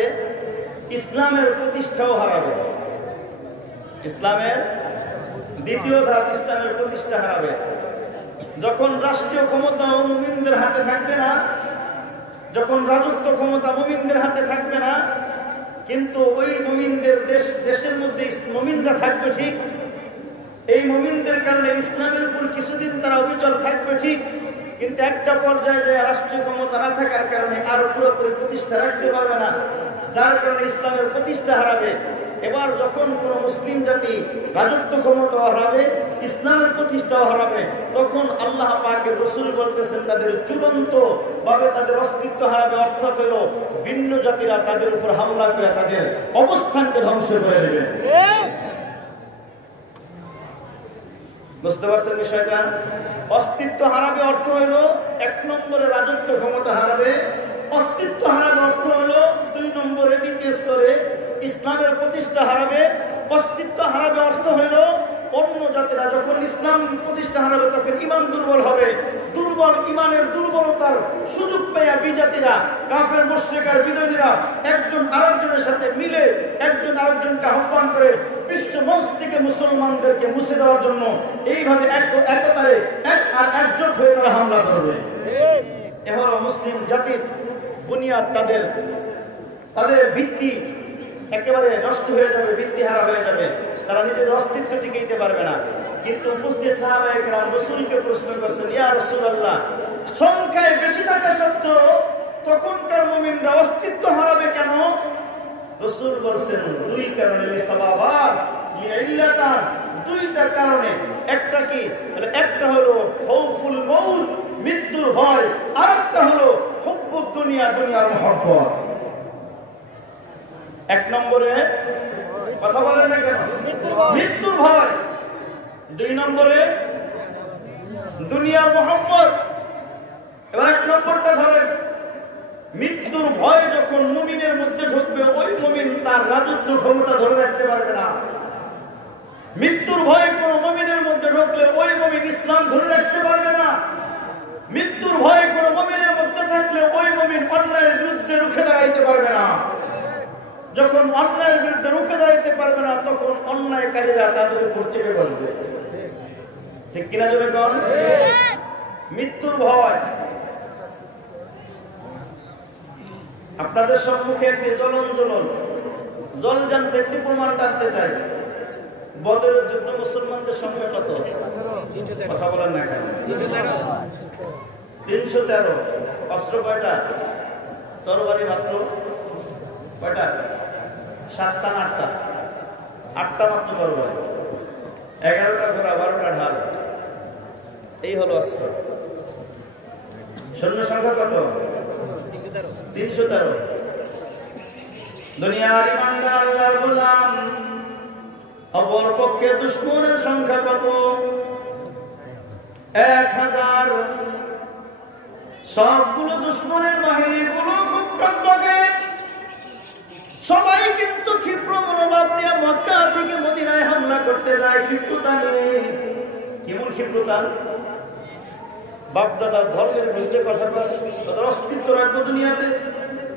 ইসলামের প্রতিষ্ঠাও হারাবে। ইসলামের দ্বিতীয় ধাপ, ইসলামের প্রতিষ্ঠা হারাবে। যখন রাষ্ট্রীয় ক্ষমতা মুমিনদের হাতে থাকবে না, যখন রাজত্ব ক্ষমতা মুমিনদের হাতে থাকবে না, কিন্তু ওই মুমিনদের দেশের মধ্যে মুমিনরা থাকবে ঠিক, এই মুমিনদের কারণে ইসলামের উপর কিছুদিন তারা অবিচল থাকবে ঠিক, কিন্তু একটা পর্যায়ে যে রাষ্ট্রীয় ক্ষমতা না থাকার কারণে আর পুরোপুরি প্রতিষ্ঠা রাখতে পারবে না, যার কারণে ইসলামের প্রতিষ্ঠা হারাবে। এবার যখন কোন মুসলিম জাতি রাজত্ব ক্ষমতা হারাবে, ইসলামের প্রতিষ্ঠা হারাবে, তখন আল্লাহ পাকের রাসূল বলতেছেন তাদের চূড়ান্ত ভাবে তাদের অস্তিত্ব হারাবে, অর্থাৎ হইল ভিন্ন জাতিরা তাদের উপর হামলা করে তাদের অবস্থানকে ধ্বংস করে দেবে। বুঝতে পারছেন বিষয়টা? অস্তিত্ব হারাবে অর্থ হইল 1 নম্বরে রাজত্ব ক্ষমতা হারাবে, অস্তিত্ব হারাবে অর্থ হইল 2 নম্বরে দ্বিতীয় স্তরে ইসলামের প্রতিষ্ঠা হারাবে, অস্তিত্ব হারাবে অর্থ হইল অন্য জাতিরা যখন ইসলাম প্রতিষ্ঠা হারাবে তখন ঈমান দুর্বল হবে, দুর্বল ঈমানের দুর্বলতার সুযোগ পেয়ে বিজাতিরা কাফের মুশরিক আর বিদনীরা একজন আরেকজনের সাথে মিলে একজন আরেকজনকে আহ্বান করে বিশ্ব মঞ্চ থেকে মুসলমানদেরকে মুছে দেওয়ার জন্য এইভাবে একতারে একজোট হয়ে তারা হামলা করবে। এ হলো মুসলিম জাতির বুনিয়াদ, তাদের ভিত্তি একেবারে নষ্ট হয়ে যাবে, ভিত্তিহারা হয়ে যাবে, তারা নিজেদের অস্তিত্ব টিকে দিতে পারবে না। কিন্তু উপস্থিত সাহাবায়ে কেরাম রাসূলকে প্রশ্ন করছেন, ইয়া রাসূলুল্লাহ, সংখ্যায় বেশি থাকা সত্ত্বেও তখনকার মুমিনরা অস্তিত্ব হারাবে কেন? রাসূল বলেন 2 কারণে, লিসাবাবার লিইল্লাতান, 2টা কারণে। একটা কি? একটা হলো খাউফুল মউত, মৃত্যুর ভয়, আরেকটা হলো হুব্বুদ দুনিয়া, দুনিয়ার মহব্বত। 1 নম্বরে কথা বলেন না কেন? মৃত্যুর ভয়। 2 নম্বরে দুনিয়ার মহব্বত। এবার 1 নম্বরটা ধরেন, মৃত্যুর ভয় যখন মুমিনের মধ্যে ঢুকবে ওই মুমিন তার রাজত্ব ক্ষমতা ধরে রাখতে পারবে না। মৃত্যুর ভয় কোন মুমিনের মধ্যে ঢুকলে ওই মুমিন ইসলাম ধরে রাখতে পারবে না। মৃত্যুর ভয় কোন মুমিনের মধ্যে থাকলে ওই মুমিন অন্যায়ের বিরুদ্ধে রুখে দাঁড়াইতে পারবে না। যখন অন্যায়ের বিরুদ্ধে রুখে দাঁড়াইতে পারবে না তখন অন্যায়কারীরা তাদের উপর চেপে বসবে। ঠিক কিনা জোরে কোন? মৃত্যুর ভয়। আপনাদের সম্মুখে একটি জল জানতে একটি প্রমাণ টানতে চাই। বদরের যুদ্ধ মুসলমানদের সংখ্যা কত? কথা বলেন না কেন? 313। অস্ত্র কয়টা? তরবারি মাত্র কয়টা? 7টা না 8টা? 8টা মাত্র তরবারি, 11টা ঘোড়া, 12টা ঢাল। এই হলো অস্ত্র। সৈন্য সংখ্যা কত? 313। দুনিয়ার ইমানদার আল্লাহর গোলাম, অপর পক্ষে দুশমনের সংখ্যা কত? 1000। সবগুলো দুশমনের বাহিনীগুলো খুব টকটকে, সবাই কিন্তু ক্ষিপ্র মনোভাব নিয়ে মক্কা থেকে মদিনায় হামলা করতে যায় ক্ষিপ্রতা নিয়ে। কেমন ক্ষিপ্রতা? বাপদাদার ধর্মের বিরুদ্ধে কথা বলে তাদের অস্তিত্ব রাখবো দুনিয়াতে,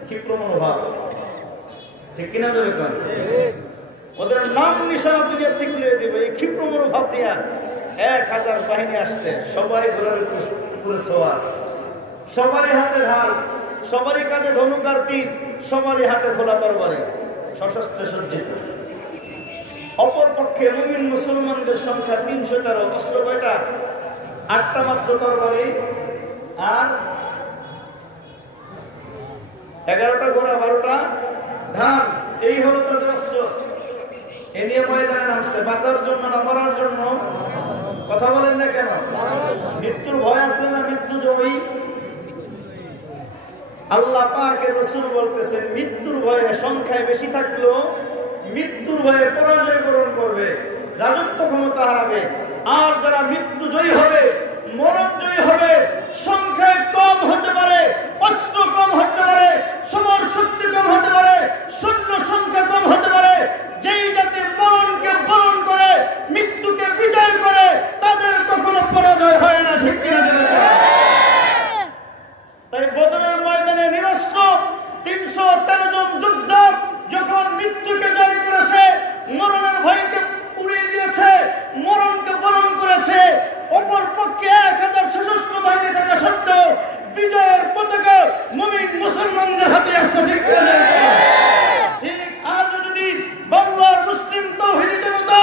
ক্ষিপ্র মনোভাব। ঠিক কিনা জোরে কোন? ওদের নাম নিশানা দুনিয়া থেকে তুলে দেবে এই ক্ষিপ্র মনোভাব নিয়ে। 1000 বাহিনী আসছে, সবাই ঘোড়ার উপরে সওয়ার, সবারই হাতে ঢাল, সবারই কাঁধে ধনুক আর তীর, সবারই হাতে খোলা তরবারি, সশস্ত্রে সজ্জিত। অপর পক্ষে মুমিন মুসলমানদের সংখ্যা 313। অস্ত্র কয়টা? 8টা মাত্র তরবারি আর 11টা ঘোড়া, 12টা ঢাল। এই হলো তাদের অস্ত্র। এ নিয়ে ময়দানে নামছে বাঁচার জন্য না মরার জন্য? কথা বলেন না কেন? মৃত্যুর ভয় আছে না মৃত্যু জয়ী? আল্লাহ পাকের রাসূল বলতেছেন মৃত্যুর ভয়ে সংখ্যায় বেশি থাকলেও মৃত্যুর ভয়ে পরাজয় বরণ করবে, রাজত্ব ক্ষমতা হারাবে। আর যারা মৃত্যু জয়ী হবে, মরণ জয়ী হবে, সংখ্যায় কম হতে পারে, অস্ত্র কম হতে পারে, সমর শক্তি কম হতে পারে, সৈন্য সংখ্যা কম হতে পারে, যেই জাতি মরণকে বরণ করে মৃত্যুকে বিজয় করে তাদের কখনো পরাজয় হয় না। ঠিক কিনা? তাই বদরের ময়দানে নিরস্ত্র 313 জন যোদ্ধা যখন মৃত্যুকে জয় করেছে, মরণের ভয়কে উড়িয়ে দিয়েছে, মরণকে বরণ করেছে, অপর পক্ষে 1000 মুমিন মুসলমানদের হাতে আসছে। ঠিক ঠিক আজ যদি বাংলার মুসলিম তাওহীদি জনতা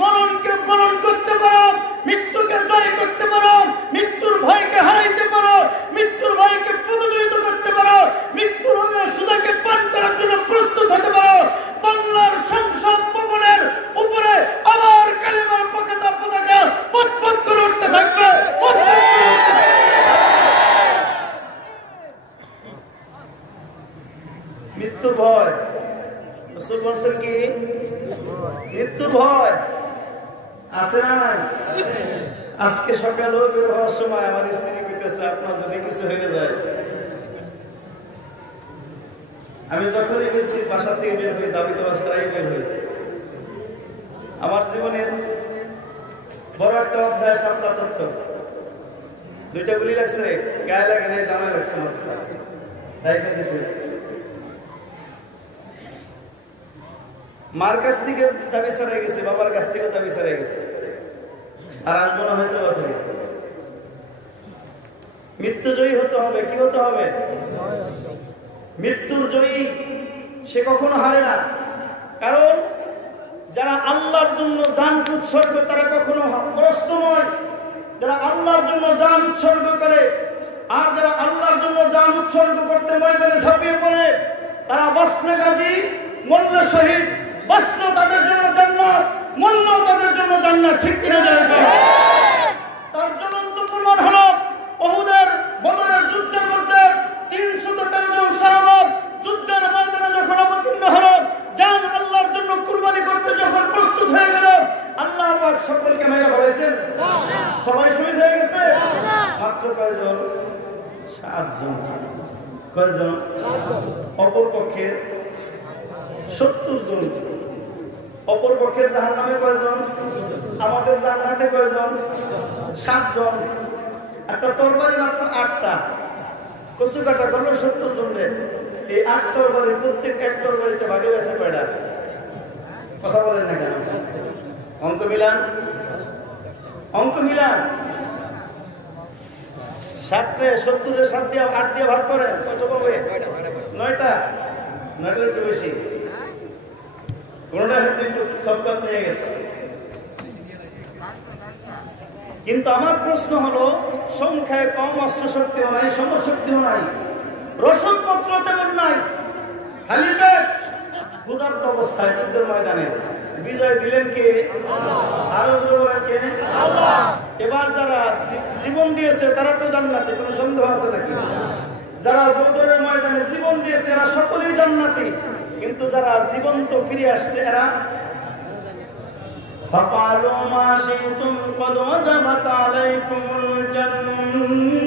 মরণকে বরণ করতে পারো, মৃত্যুকে জয় করতে পারো, মৃত্যুর ভয়কে হারাইতে পারো, মৃত্যুর ভয়কে প্রতিহত করতে পারো, মৃত্যুর হোমের সুধাকে পান করার জন্য প্রস্তুত হতে পারো, বাংলার সংসদ ভবনের উপরে আবার কালেমার পতাকা পথ করে উঠতে থাকবে। মৃত্যুর ভয় রাসূল বলেছেন কি? মৃত্যুর ভয় আছে না নাই? আজকে সকালেও বের হওয়ার সময় আমার স্ত্রী কইতেছে, আপনার যদি কিছু হয়ে যায়। আমি যখনই বাসা থেকে বের হই, দাবিতে বাসায় বের হই, আমার জীবনের বড় একটা অধ্যায় শাপলা চত্বর। 2টা গুলি লাগছে, গায়ে লাগে নাই, জামায় লাগছে মাত্র, তাই কিছু। মার কাছ থেকে দাবি ছাড়াই গেছে, বাবার কাছ থেকে দাবি ছাড়াই গেছে, আর আসবো না হয়তো। মৃত্যু জয়ী হতে হবে। কি হতে হবে? মৃত্যুর জয়ী। সে কখনো হারে না, কারণ যারা আল্লাহর জন্য জান উৎসর্গ তারা কখনো পরাস্ত নয়। যারা আল্লাহর জন্য জান উৎসর্গ করে, আর যারা আল্লাহর জন্য জান উৎসর্গ করতে ময়দানে ঝাঁপিয়ে পড়ে, তারা বাঁচলে গাজী, মরলে শহীদ। বাঁচলো তাদের জন্য জান্নাত, মরলেও তাদের জন্য জান্নাত। ঠিক কিনা? তার জ্বলন্ত প্রমাণ হলো উহুদের বদরের যুদ্ধের মধ্যে 313 জন সাহাবা যুদ্ধের ময়দানে যখন অবতীর্ণ হলো, জান আল্লাহর জন্য কুরবানি করতে যখন প্রস্তুত হয়ে গেল, আল্লাহ পাক সকলকে মেরে ফেলেছেন। সবাই শহীদ হয়ে গেছে। মাত্র কয়জন? 7 জন। কয়জন? অপর পক্ষের 70 জন। অপর পক্ষের জাহান্নামে কয়জন? আমাদের জান্নাতে কয়জন? 7 জন। একটা তরবারি মাত্র 8টা, কচু কাটা করলো 70 জন রে। এই 8 তরবারি প্রত্যেক এক তরবারিতে ভাগে গেছে কয়টা? কথা বলেন না কেন? অঙ্ক মিলান, অঙ্ক মিলান। 70 7 দিয়ে 8 দিয়ে ভাগ করেন, কত পাবে? 9টা। 9টা একটু বেশি, কোনটা হয়তো একটু সবকাত নিয়ে গেছে। কিন্তু আমার প্রশ্ন হলো, সংখ্যায় কম, অস্ত্র শক্তিও নাই, সমশক্তিও নাই, রসদপত্র তেমন নাই, খালি পেট ক্ষুধার্ত অবস্থায় যুদ্ধের ময়দানে বিজয় দিলেন কে? আরো বলেন কে? আল্লাহ। এবার যারা জীবন দিয়েছে তারা তো জান্নাতি, কোনো সন্দেহ আছে নাকি? যারা বদরের ময়দানে জীবন দিয়েছে এরা সকলেই জান্নাতি, কিন্তু যারা জীবন্ত ফিরে আসছে এরা فَقَالُوا مَا شِئْتُمْ قَدْ وَجَبَتْ عَلَيْكُمُ الْجَنَّةُ।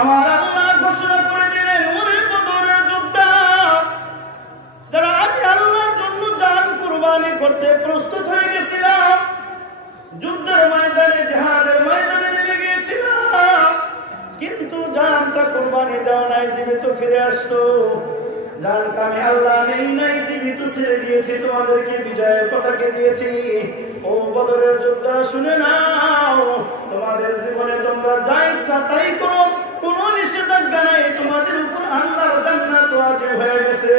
আমার আল্লাহ ঘোষণা করে দিলেন, ওরে বদরের যোদ্ধা, যারা আমি আল্লাহর জন্য জান কুরবানি করতে প্রস্তুত হয়ে গেছিলাম, যুদ্ধের ময়দানে, জিহাদের ময়দানে নেমে গিয়েছিলাম, কিন্তু জানটা কুরবানি দেওয়া নাই, জীবিত ফিরে আসতো। জানটা আমি আল্লাহ নেই নাই, জীবিত ছেড়ে দিয়েছি, তোমাদেরকে বিজয়ের পতাকা দিয়েছি। ও বদরের যোদ্ধারা শুনে নাও, তোমাদের জীবনে তোমরা যা ইচ্ছা তাই করো, কোনো নিষেধাজ্ঞা নাই, তোমাদের উপর আল্লাহর জান্নাত ওয়াজিব হয়ে গেছে।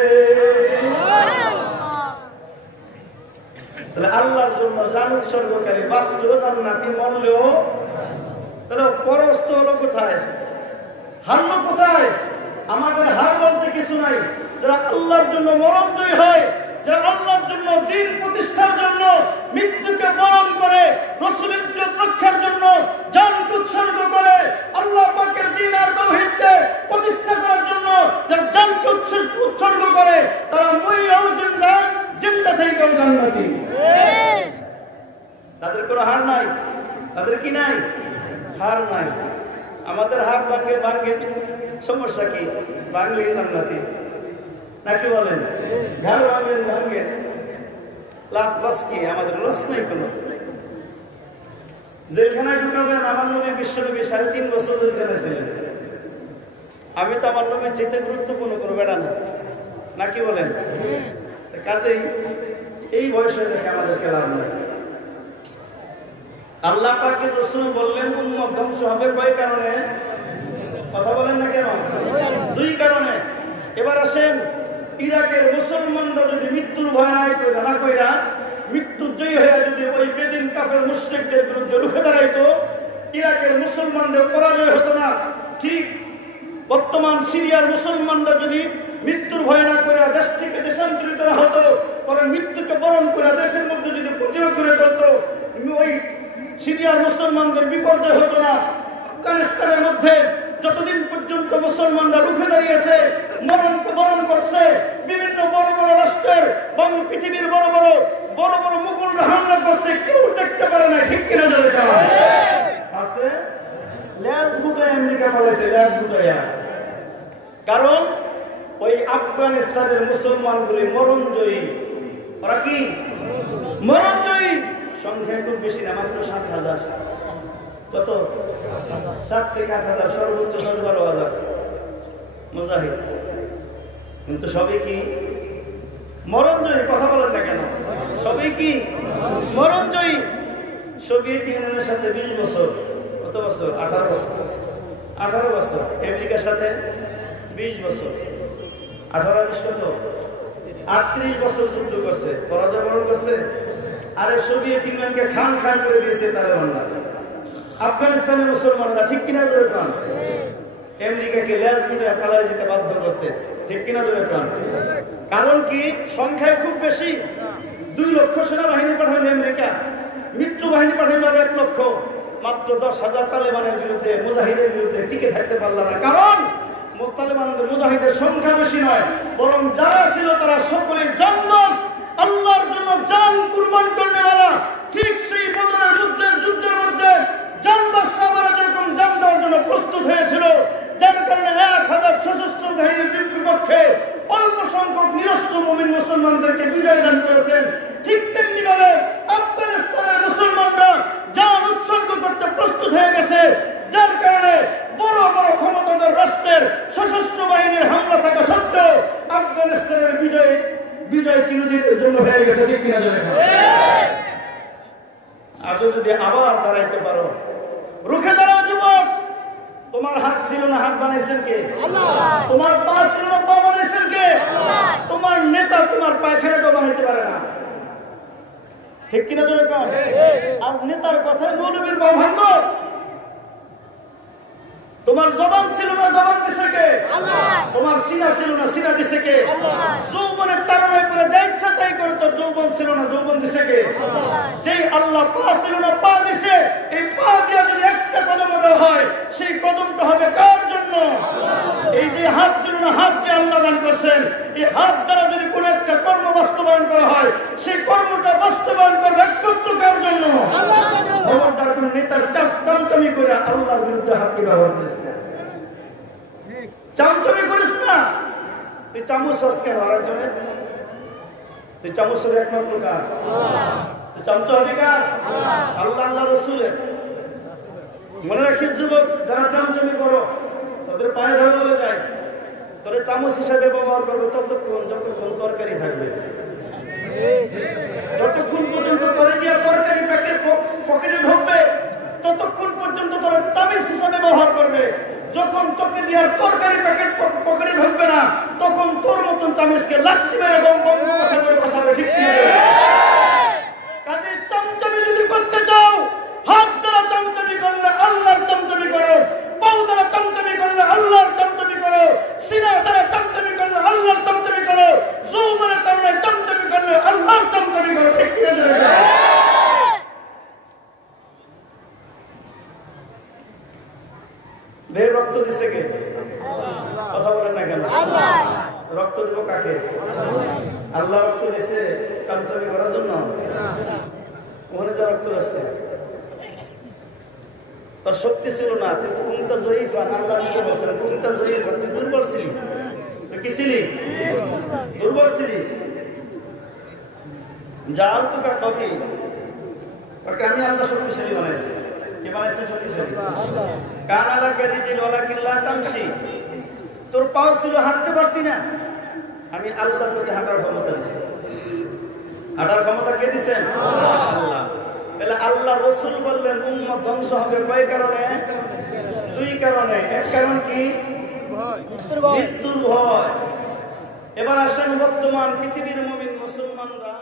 তাহলে আল্লাহর জন্য জান উৎসর্গকারী বাঁচলেও জান্নাতি, মরলেও। তাহলে পরস্ত হলো কোথায়? হারলো কোথায়? আমাদের হার বলতে কিছু নাই। যারা আল্লাহর জন্য মরণজয়ী হয়, যারা আল্লাহর জন্য দ্বীন প্রতিষ্ঠার জন্য মৃত্যুকে বরণ করে, রাসূলের ইজ্জত রক্ষার জন্য জানকে উৎসর্গ করে, আল্লাহ পাকের দ্বীন আর তাওহীদকে প্রতিষ্ঠা করার জন্য যারা জানকে উৎসর্গ করে, তারা মরিয়াও জিন্দা, জিন্দা থেকেও জান্নাতি। তাদের কোনো হার নাই। তাদের কি নাই? হার নাই। আমাদের হার ভাঙ্গে ভাঙ্গে, সমস্যা কি? ভাঙলেই জান্নাতি নাকি বলেন? ঘর ভাঙেন, ভাঙ্গে লাভ লস কি? আমাদের লস নাই কোনো। জেলখানায় ঢুকাবেন, আমার নবী বিশ্বনবী 3.5 বছর জেলখানায় ছিলেন। আমি তো আমার নবীর চেয়ে গুরুত্বপূর্ণ কোনো বেড়া না, নাকি বলেন? কাজেই এই বয়সে দেখে আমাদেরকে লাভ নাই। আল্লাহ পাকের রাসূল বললেন উম্মত ধ্বংস হবে কয় কারণে? কথা বলেন না কেন? দুই কারণে। এবার আসেন, ইরাকের মুসলমানরা যদি মৃত্যুর ভয় না কইরা মৃত্যুজয়ী হয়ে যদি ওই বেদিন কাফের মুশরিকদের বিরুদ্ধে রুখে দাঁড়াইতো, ইরাকের মুসলমানদের পরাজয় হতো না। ঠিক বর্তমান সিরিয়ার মুসলমানরা যদি মৃত্যুর ভয় না করে দেশ থেকে দেশান্তরিত হতো, পরে মৃত্যুকে বরণ করে দেশের মধ্যে যদি প্রতিরোধ করে তুলতো, ওই সিরিয়ার মুসলমানদের বিপর্যয় হতো না। আফগানিস্তানের মধ্যে যতদিন পর্যন্ত মুসলমানরা রুখে দাঁড়িয়েছে, মরণকে বরণ করছে, বিভিন্ন বড় বড় রাষ্ট্রের এবং পৃথিবীর বড় বড় মুঘলরা হামলা করছে, কেউ দেখতে পারে না। ঠিক কিনা আছে? ল্যাজ গুটায় আমেরিকা পালাইছে, ল্যাজ গুটাইয়া। কারণ ওই আফগানিস্তানের মুসলমানগুলি মরণজয়ী। ওরা কি মরণজয়ী? সংখ্যায় খুব বেশি না, মাত্র 7,000। কত? 7 থেকে 8,000, সর্বোচ্চ 10-12,000 মুজাহিদ। কিন্তু সবই কি মরণজয়ী? কথা বলেন না কেন? সবই কি মরণজয়ী? সোভিয়েত ইউনিয়নের সাথে 20 বছর, কত বছর? 18 বছর। 18 বছর। আমেরিকার সাথে 20 বছর। 18-20 কত? 38 বছর যুদ্ধ করছে, পরাজয় বরণ করছে। আরে সোভিয়েত ইউনিয়নকে খান করে দিয়েছে তালেবানরা। আফগানিস্তানের মুসলমানরা, ঠিক কিনা জোরে কান? আমেরিকাকে লেজ গুটিয়ে পালায় যেতে বাধ্য করছে, ঠিক কিনা জোরে কান? কারণ কি? সংখ্যায় খুব বেশি। 2 লক্ষ সেনাবাহিনী পাঠাইল আমেরিকা, মিত্র বাহিনী পাঠাইল 1 লক্ষ। মাত্র 10,000 তালেবানের বিরুদ্ধে, মুজাহিদের বিরুদ্ধে টিকে থাকতে পারল না। কারণ তালেবানদের মুজাহিদের সংখ্যা বেশি নয়, বরং যারা ছিল তারা সকলেই জানবাজ, আল্লাহর জন্য জান কুরবান করেওয়ালা। ঠিক সেই বদরের যুদ্ধের মধ্যে জানবাজ সাহাবারা যেরকম জান দেওয়ার জন্য প্রস্তুত হয়েছিল, যার কারণে 1000 সশস্ত্র বাহিনীর বিপক্ষে অল্প সংখ্যক নিরস্ত্র মুমিন মুসলমানদেরকে বিজয় দান করেছেন। ঠিক তেমনি ভাবে আফগানিস্তানের মুসলমানরা জান উৎসর্গ করতে প্রস্তুত হয়ে গেছে, যার কারণে বড় বড় ক্ষমতাধর রাষ্ট্রের সশস্ত্র বাহিনীর হামলা থাকা সত্ত্বেও আফগানিস্তানের বিজয় চিরদিনের জন্য হয়ে গেছে। ঠিক কিনা জানেন? আজও যদি আবার দাঁড়াইতে পারো, রুখে দাঁড়াও যুবক। তোমার হাত ছিল না, হাত বানাইছেন কে? আল্লাহ। তোমার পা ছিল না, পা বানাইছেন কে? আল্লাহ। তোমার নেতা তোমার পায়খানাটা বানাইতে পারে না, ঠিক কিনা জোরে কন? আজ নেতার কথায় মৌলবীর পা ভাঙো। তোমার জবান ছিল না, জবান দিছে কে? আল্লাহ। তোমার সিনা ছিল না, সিনা দিছে কে? আল্লাহ। যৌবনের তারণায় পরে যা ইচ্ছা তাই করে, তোর যৌবন ছিল না, যৌবন দিছে কে? আল্লাহ। যেই আল্লাহ পা ছিল না, পা দিছে, এই পা দিয়ে যদি একটা কদম দেওয়া হয়, সেই কদমটা হবে কার জন্য? এই যে হাত ছিল না, হাত যে আল্লাহ দান করছেন, এই হাত দ্বারা যদি কোনো একটা কর্ম বাস্তবায়ন করা হয়, সেই কর্মটা বাস্তবায়ন করবে একমাত্র কার জন্য? আল্লাহর জন্য। খবরদার কোন নেতার চামচামি করে আল্লাহর বিরুদ্ধে হাতকে ব্যবহার করিস না, চামচামি করিস না। তুই চামচ হস কেন আরেকজনের? তুই চামচ হবে একমাত্র কার? তুই চামচ হবে কার? আল্লাহ, আল্লাহ রসুলের। মনে রাখিস যুবক, যারা চামচামি করো তাদের পায়ে ধরে বলে যায়, তোরে চামচ হিসাবে ব্যবহার করবে ততক্ষণ যতক্ষণ তরকারি থাকবে। যতক্ষণ পর্যন্ত তোরে দিয়া তরকারি পকেটে ঢুকবে, ততক্ষণ পর্যন্ত তোরা চামচ হিসাবে ব্যবহার করবে। যখন তোকে দিয়ে তরকারি প্যাকেট পকেটে ঢুকবে না, তখন তোর মতন চামচকে লাত্তি মেরে বসাবে। ঠিক কাজে চামচামি যদি করতে চাও, হাত দ্বারা চামচামি করলে আল্লাহর চামচামি করো, পাও দ্বারা চামচামি করলে আল্লাহর চামচামি করো, সিনা দ্বারা চামচামি করলে আল্লাহর চামচামি করো, যৌবনের তারণায় চামচামি করলে আল্লাহর চামচামি করো। ঠিক কি না? দেহ রক্ত দিছে কে? কথা বলেন না কেন? রক্ত দিব কাকে? আল্লাহ রক্ত দিছে চামচামি করার জন্য? ওখানে যা রক্ত আছে, তোর শক্তি ছিল না, তুই তো কুমতা জয়ীফান, আল্লাহ নিজে বলছেন কুমতা জয়ীফান, তুই দুর্বল ছিলি। তুই কি ছিলি? দুর্বল ছিলি। জাল তুকা কবি, ওকে আমি আল্লাহ শক্তিশালী বানাইছি। কে বানাইছেন শক্তিশালী? কান আলা কারিজিল ওয়ালাকিন লা তামশি, তোর পাও ছিল, হাঁটতে পারতি না, আমি আল্লাহ তোকে হাঁটার ক্ষমতা দিছি। হাঁটার ক্ষমতা কে দিছেন? আল্লাহ। তাহলে আল্লাহ রসুল বললেন উম্মত ধ্বংস হবে কয় কারণে? 2 কারণে, এক কারণ কি? মৃত্যুর ভয়। এবার আসেন বর্তমান পৃথিবীর মুমিন মুসলমানরা